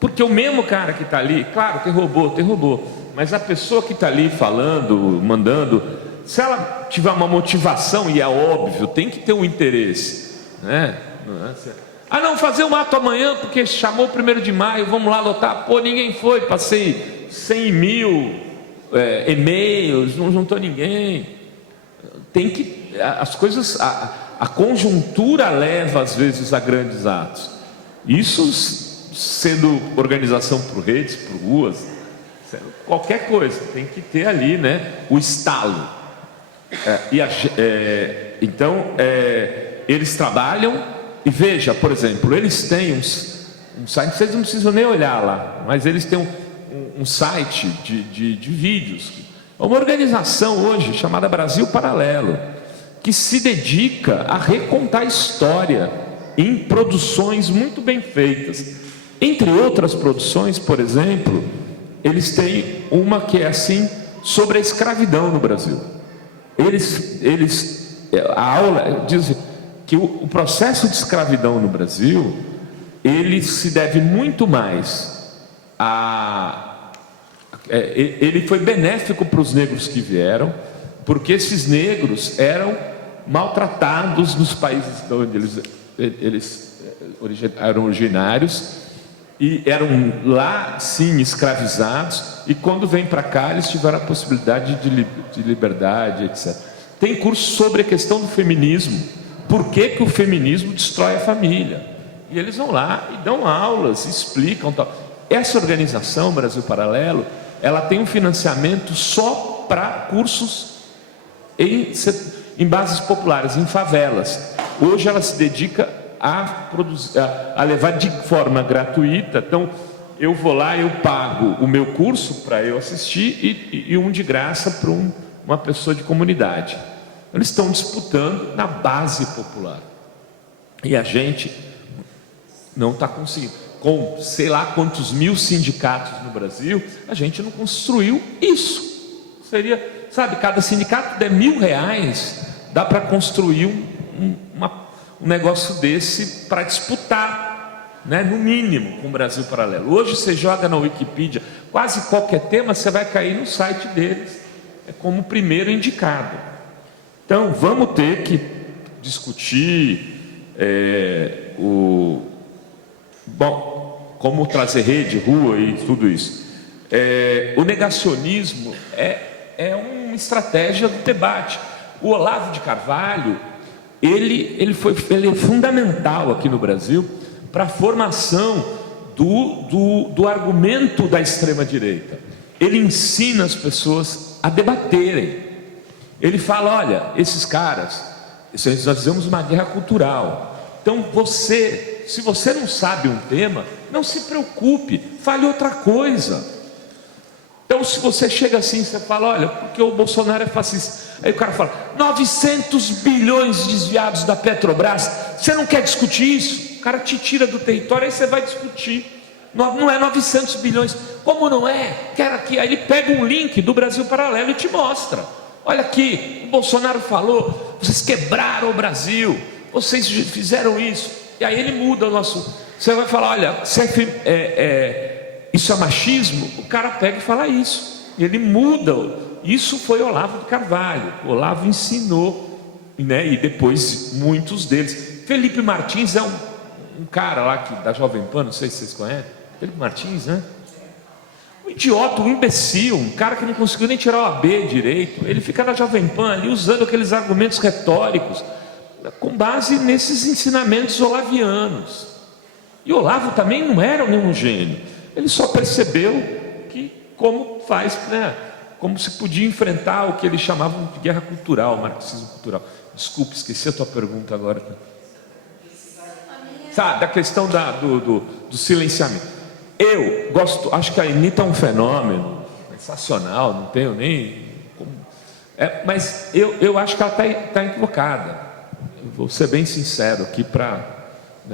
Porque o mesmo cara que está ali, claro, tem robô, mas a pessoa que está ali falando, mandando, se ela tiver uma motivação, e é óbvio, tem que ter um interesse, né? Não, fazer um ato amanhã, porque chamou o 1º de maio, vamos lá lotar. Pô, ninguém foi, passei 100 mil e-mails, não juntou ninguém. Tem que, as coisas, a conjuntura leva às vezes a grandes atos. Isso sendo organização por redes, por ruas, qualquer coisa, tem que ter ali, né, o estalo. Então, eles trabalham, e veja, por exemplo, eles têm um site, vocês não precisam nem olhar lá, mas eles têm um site de vídeos, uma organização hoje chamada Brasil Paralelo, que se dedica a recontar a história em produções muito bem feitas. Entre outras produções, por exemplo, eles têm uma que é assim, sobre a escravidão no Brasil. A aula diz que o processo de escravidão no Brasil, ele se deve muito mais ele foi benéfico para os negros que vieram, porque esses negros eram maltratados nos países onde eles eram originários, e eram lá, sim, escravizados, e quando vêm para cá, eles tiveram a possibilidade de liberdade, etc. Tem curso sobre a questão do feminismo, por que o feminismo destrói a família, e eles vão lá e dão aulas, explicam tal. essa organização, Brasil Paralelo, ela tem um financiamento só para cursos em bases populares, em favelas. Hoje ela se dedica a levar de forma gratuita. Então, eu vou lá, eu pago o meu curso para eu assistir e um de graça para uma pessoa de comunidade. Eles estão disputando na base popular. E a gente não está conseguindo. Com sei lá quantos mil sindicatos no Brasil, a gente não construiu isso. Seria, sabe, cada sindicato der R$1.000, dá para construir um negócio desse para disputar, né, no mínimo, com o Brasil Paralelo. Hoje você joga na Wikipedia, quase qualquer tema você vai cair no site deles, é como o primeiro indicado. Então vamos ter que discutir como trazer rede, rua e tudo isso. O negacionismo é uma estratégia do debate. O Olavo de Carvalho, ele é fundamental aqui no Brasil para a formação do argumento da extrema-direita. Ele ensina as pessoas a debaterem. Ele fala, olha, esses caras, nós fizemos uma guerra cultural. Então se você não sabe um tema, não se preocupe, fale outra coisa. Então se você chega assim, você fala, olha, porque o Bolsonaro é fascista. Aí o cara fala, 900 bilhões desviados da Petrobras, você não quer discutir isso? O cara te tira do território, aí você vai discutir. Não é 900 bilhões. Como não é? Quero aqui. Aí ele pega um link do Brasil Paralelo e te mostra. Olha aqui, o Bolsonaro falou, vocês quebraram o Brasil, vocês fizeram isso. E aí ele muda o nosso... Você vai falar, olha, isso é machismo? O cara pega e fala isso. Ele muda. Isso foi Olavo de Carvalho. Olavo ensinou, né? E depois muitos deles. Felipe Martins é um cara lá da Jovem Pan, não sei se vocês conhecem. Felipe Martins, né? Um idiota, um imbecil, um cara que não conseguiu nem tirar o AB direito. Ele fica na Jovem Pan ali usando aqueles argumentos retóricos com base nesses ensinamentos olavianos. E Olavo também não era nenhum gênio. Ele só percebeu como se podia enfrentar o que eles chamavam de guerra cultural, marxismo cultural. Desculpe, esqueci a tua pergunta agora. Sabe, da questão do silenciamento. Eu gosto, acho que a Anitta é um fenômeno sensacional, não tenho nem... mas eu acho que ela está equivocada. Eu vou ser bem sincero aqui para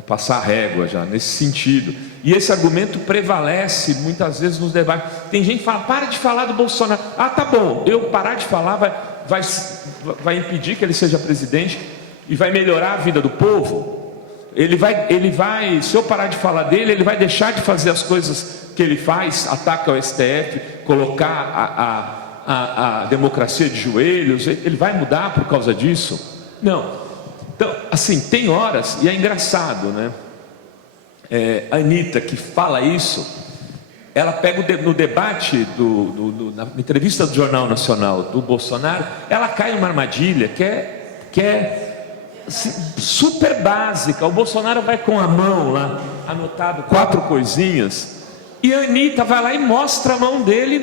passar a régua já, nesse sentido. E esse argumento prevalece muitas vezes nos debates. Tem gente que fala, para de falar do Bolsonaro. Ah, tá bom, eu parar de falar vai impedir que ele seja presidente e vai melhorar a vida do povo? Ele vai, se eu parar de falar dele, ele vai deixar de fazer as coisas que ele faz, ataca o STF, colocar a democracia de joelhos, ele vai mudar por causa disso? Não. Então, assim, tem horas, e é engraçado, né? A Anitta, que fala isso, ela pega no debate, na entrevista do Jornal Nacional do Bolsonaro, ela cai numa armadilha que é assim, super básica. O Bolsonaro vai com a mão lá, anotado 4 coisinhas, e a Anitta vai lá e mostra a mão dele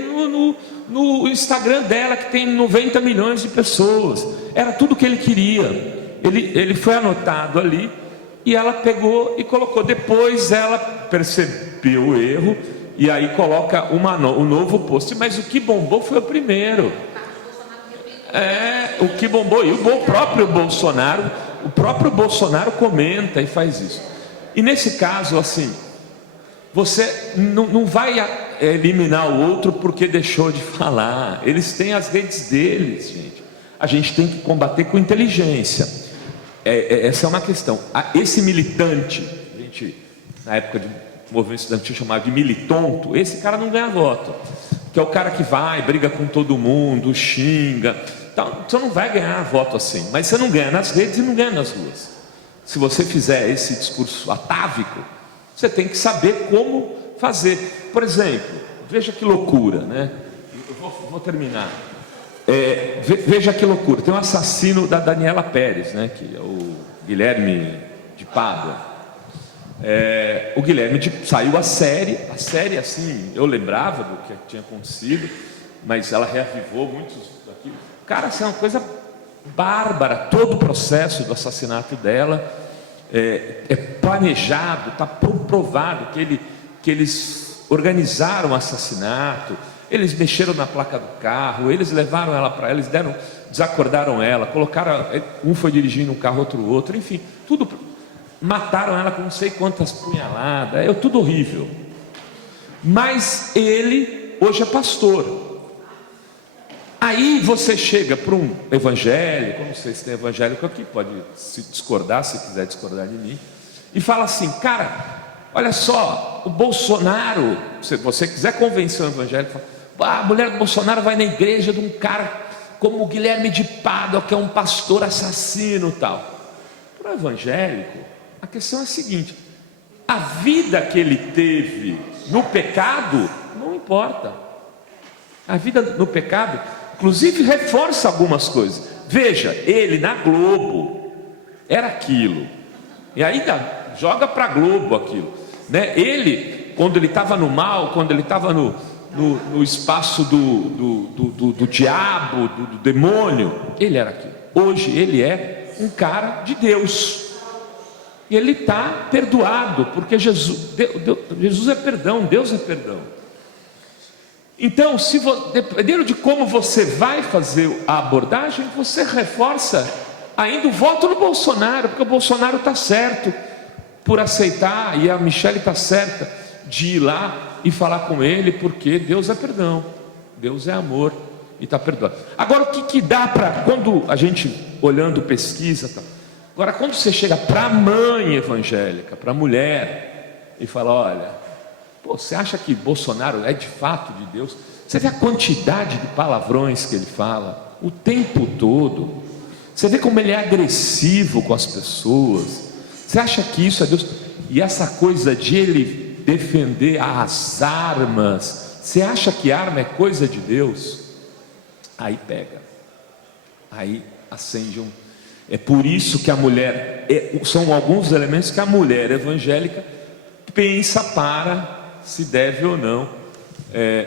no Instagram dela, que tem 90 milhões de pessoas. Era tudo que ele queria. Ele foi anotado ali, e ela pegou e colocou. Depois ela percebeu o erro, e aí coloca um novo post. Mas o que bombou foi o primeiro. O que bombou. E o próprio Bolsonaro comenta e faz isso. E nesse caso, assim, você não vai eliminar o outro porque deixou de falar. Eles têm as redes deles, gente. A gente tem que combater com inteligência. Essa é uma questão. Esse militante, a gente, na época do movimento estudantil, chamava de militonto. Esse cara não ganha voto, que é o cara que vai, briga com todo mundo, xinga. Então, você não vai ganhar voto assim. Mas você não ganha nas redes e não ganha nas ruas. Se você fizer esse discurso atávico, você tem que saber como fazer. Por exemplo, veja que loucura, né? Eu vou terminar. Veja que loucura. Tem um assassino da Daniela Pérez, né? Que é o Guilherme de Pádua. O Guilherme saiu a série assim, eu lembrava do que tinha acontecido, mas ela reavivou muitos daquilo. Cara, assim, é uma coisa bárbara, todo o processo do assassinato dela é planejado, está provado que eles organizaram o assassinato, eles mexeram na placa do carro, eles levaram ela para ela, eles desacordaram ela, colocaram, um foi dirigindo um carro, outro, enfim, tudo. Mataram ela com não sei quantas punhaladas, é tudo horrível. Mas ele hoje é pastor. Aí você chega para um evangélico, não sei se tem evangélico aqui, pode se discordar, se quiser discordar de mim, e fala assim: cara, olha só, o Bolsonaro, se você quiser convencer um evangélico, fala, a mulher do Bolsonaro vai na igreja de um cara como o Guilherme de Pádua, que é um pastor assassino e tal. Para o evangélico, a questão é a seguinte: a vida que ele teve no pecado não importa. A vida no pecado, inclusive, reforça algumas coisas. Veja, ele na Globo era aquilo, e aí joga para a Globo aquilo, né? Ele, quando ele estava no mal, quando ele estava no espaço do diabo, do demônio, ele era aquilo. Hoje ele é um cara de Deus. E ele está perdoado, porque Jesus é perdão, Deus é perdão. Então, dependendo de como você vai fazer a abordagem, você reforça ainda o voto no Bolsonaro, porque o Bolsonaro está certo por aceitar, e a Michelle está certa de ir lá e falar com ele, porque Deus é perdão, Deus é amor e está perdoando. Agora, o que dá para, quando a gente olhando pesquisa, tá, agora, quando você chega para a mãe evangélica, para a mulher, e fala: olha, você acha que Bolsonaro é de fato de Deus? Você vê a quantidade de palavrões que ele fala o tempo todo. Você vê como ele é agressivo com as pessoas. Você acha que isso é Deus? E essa coisa de ele defender as armas, você acha que arma é coisa de Deus? Aí pega, aí acende É por isso que a mulher, são alguns elementos que a mulher evangélica pensa para se deve ou não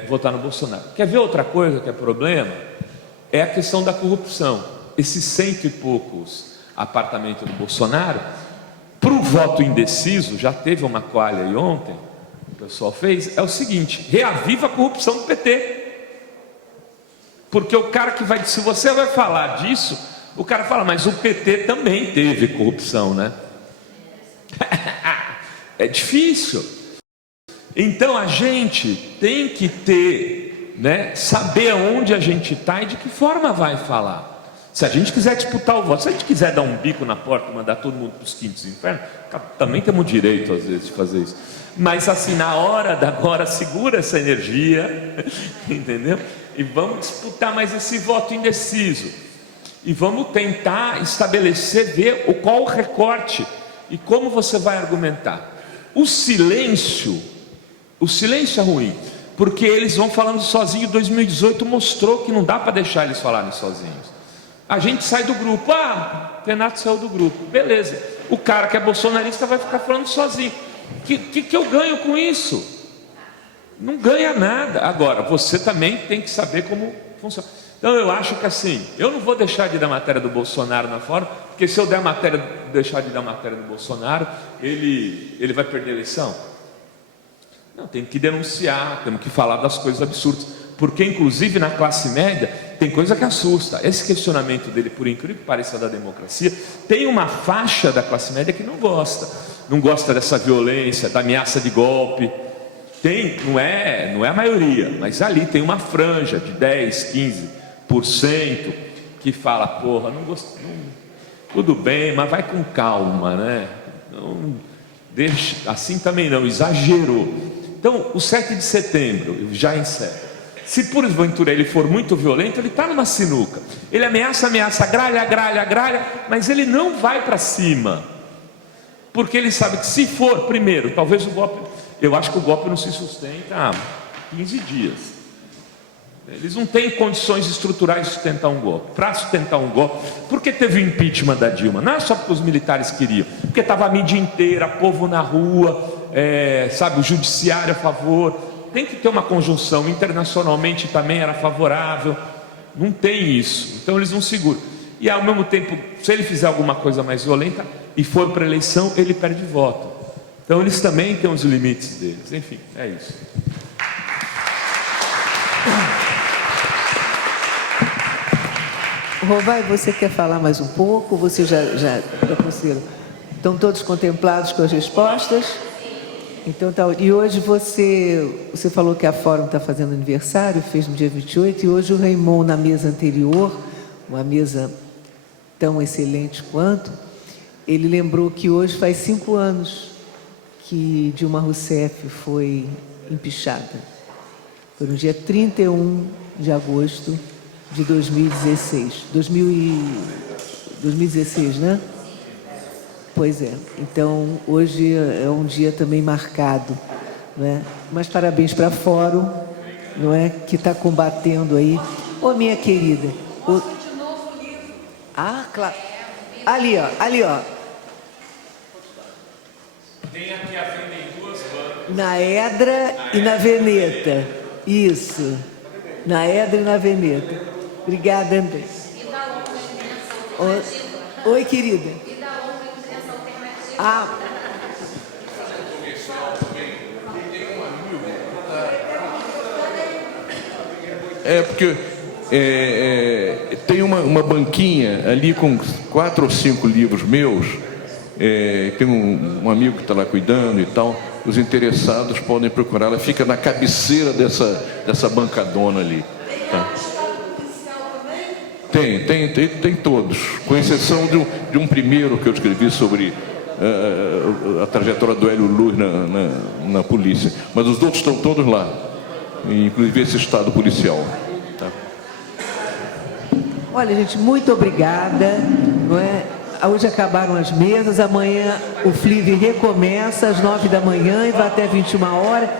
votar no Bolsonaro. Quer ver outra coisa que é problema? É a questão da corrupção. Esses 100 e poucos apartamentos do Bolsonaro, para o voto indeciso, já teve uma coalha aí ontem, o pessoal fez, é o seguinte: reaviva a corrupção do PT. Porque o cara que vai, se você vai falar disso, o cara fala, mas o PT também teve corrupção, né? É difícil. Então a gente tem que ter, né, saber aonde a gente está e de que forma vai falar. Se a gente quiser disputar o voto, se a gente quiser dar um bico na porta e mandar todo mundo para os quintos infernos, também temos direito às vezes de fazer isso. Mas assim, na hora da agora, segura essa energia, entendeu? E vamos disputar mais esse voto indeciso. E vamos tentar estabelecer, ver qual o recorte e como você vai argumentar. O silêncio é ruim, porque eles vão falando sozinhos. 2018 mostrou que não dá para deixar eles falarem sozinhos. A gente sai do grupo, Renato saiu do grupo, beleza. O cara que é bolsonarista vai ficar falando sozinho. Que eu ganho com isso? Não ganha nada. Agora, você também tem que saber como funciona. Então eu acho que assim, eu não vou deixar de dar matéria do Bolsonaro na fora, porque se eu deixar de dar matéria do Bolsonaro, ele vai perder a eleição. Não, tem que denunciar, temos que falar das coisas absurdas, porque inclusive na classe média tem coisa que assusta. Esse questionamento dele, por incrível que pareça, da democracia, tem uma faixa da classe média que não gosta dessa violência, da ameaça de golpe. Tem, não é a maioria, mas ali tem uma franja de 10-15% que fala, porra, não gosto, tudo bem, mas vai com calma, né? Não, deixa, assim também não, exagerou. Então, o 7 de setembro, eu já encerro. Se porventura ele for muito violento, ele está numa sinuca. Ele ameaça, gralha, mas ele não vai para cima. Porque ele sabe que se for, primeiro, talvez o golpe... Eu acho que o golpe não se sustenta há 15 dias. Eles não têm condições estruturais de sustentar um golpe. Para sustentar um golpe, por que teve o impeachment da Dilma? Não é só porque os militares queriam, porque estava a mídia inteira, povo na rua, sabe, o judiciário a favor. Tem que ter uma conjunção, internacionalmente também era favorável. Não tem isso, então eles não seguram. E ao mesmo tempo, se ele fizer alguma coisa mais violenta e for para a eleição, ele perde voto. Então eles também têm os limites deles. Enfim, é isso. Rovai, você quer falar mais um pouco? Você já conseguiram? Estão todos contemplados com as respostas? Então tá. E hoje você falou que a Fórum está fazendo aniversário, fez no dia 28, e hoje o Raimon, na mesa anterior, uma mesa tão excelente quanto, ele lembrou que hoje faz 5 anos que Dilma Rousseff foi empichada. Foi no dia 31 de agosto de 2016. 2016, né? Pois é. Então, hoje é um dia também marcado, não é? Mas parabéns para a Fórum, não é? Que está combatendo aí. Ô, minha querida. Ah, claro. Ali, ó. Tem aqui a venda em 2 bancos. Na Edra e na Veneta. Isso. Na Edra e na Veneta. Obrigada, André. Oi, querida. Ah. Porque tem uma banquinha ali com 4 ou 5 livros meus. Tem um amigo que está lá cuidando e tal. Os interessados podem procurar. Ela fica na cabeceira dessa bancadona ali. Tá? Tem todos, com exceção de um primeiro que eu escrevi sobre a trajetória do Hélio Luz na polícia. Mas os outros estão todos lá, inclusive esse estado policial. Tá? Olha, gente, muito obrigada. Não é? Hoje acabaram as mesas, amanhã o FLIV recomeça às 9 da manhã e vai até 21 horas.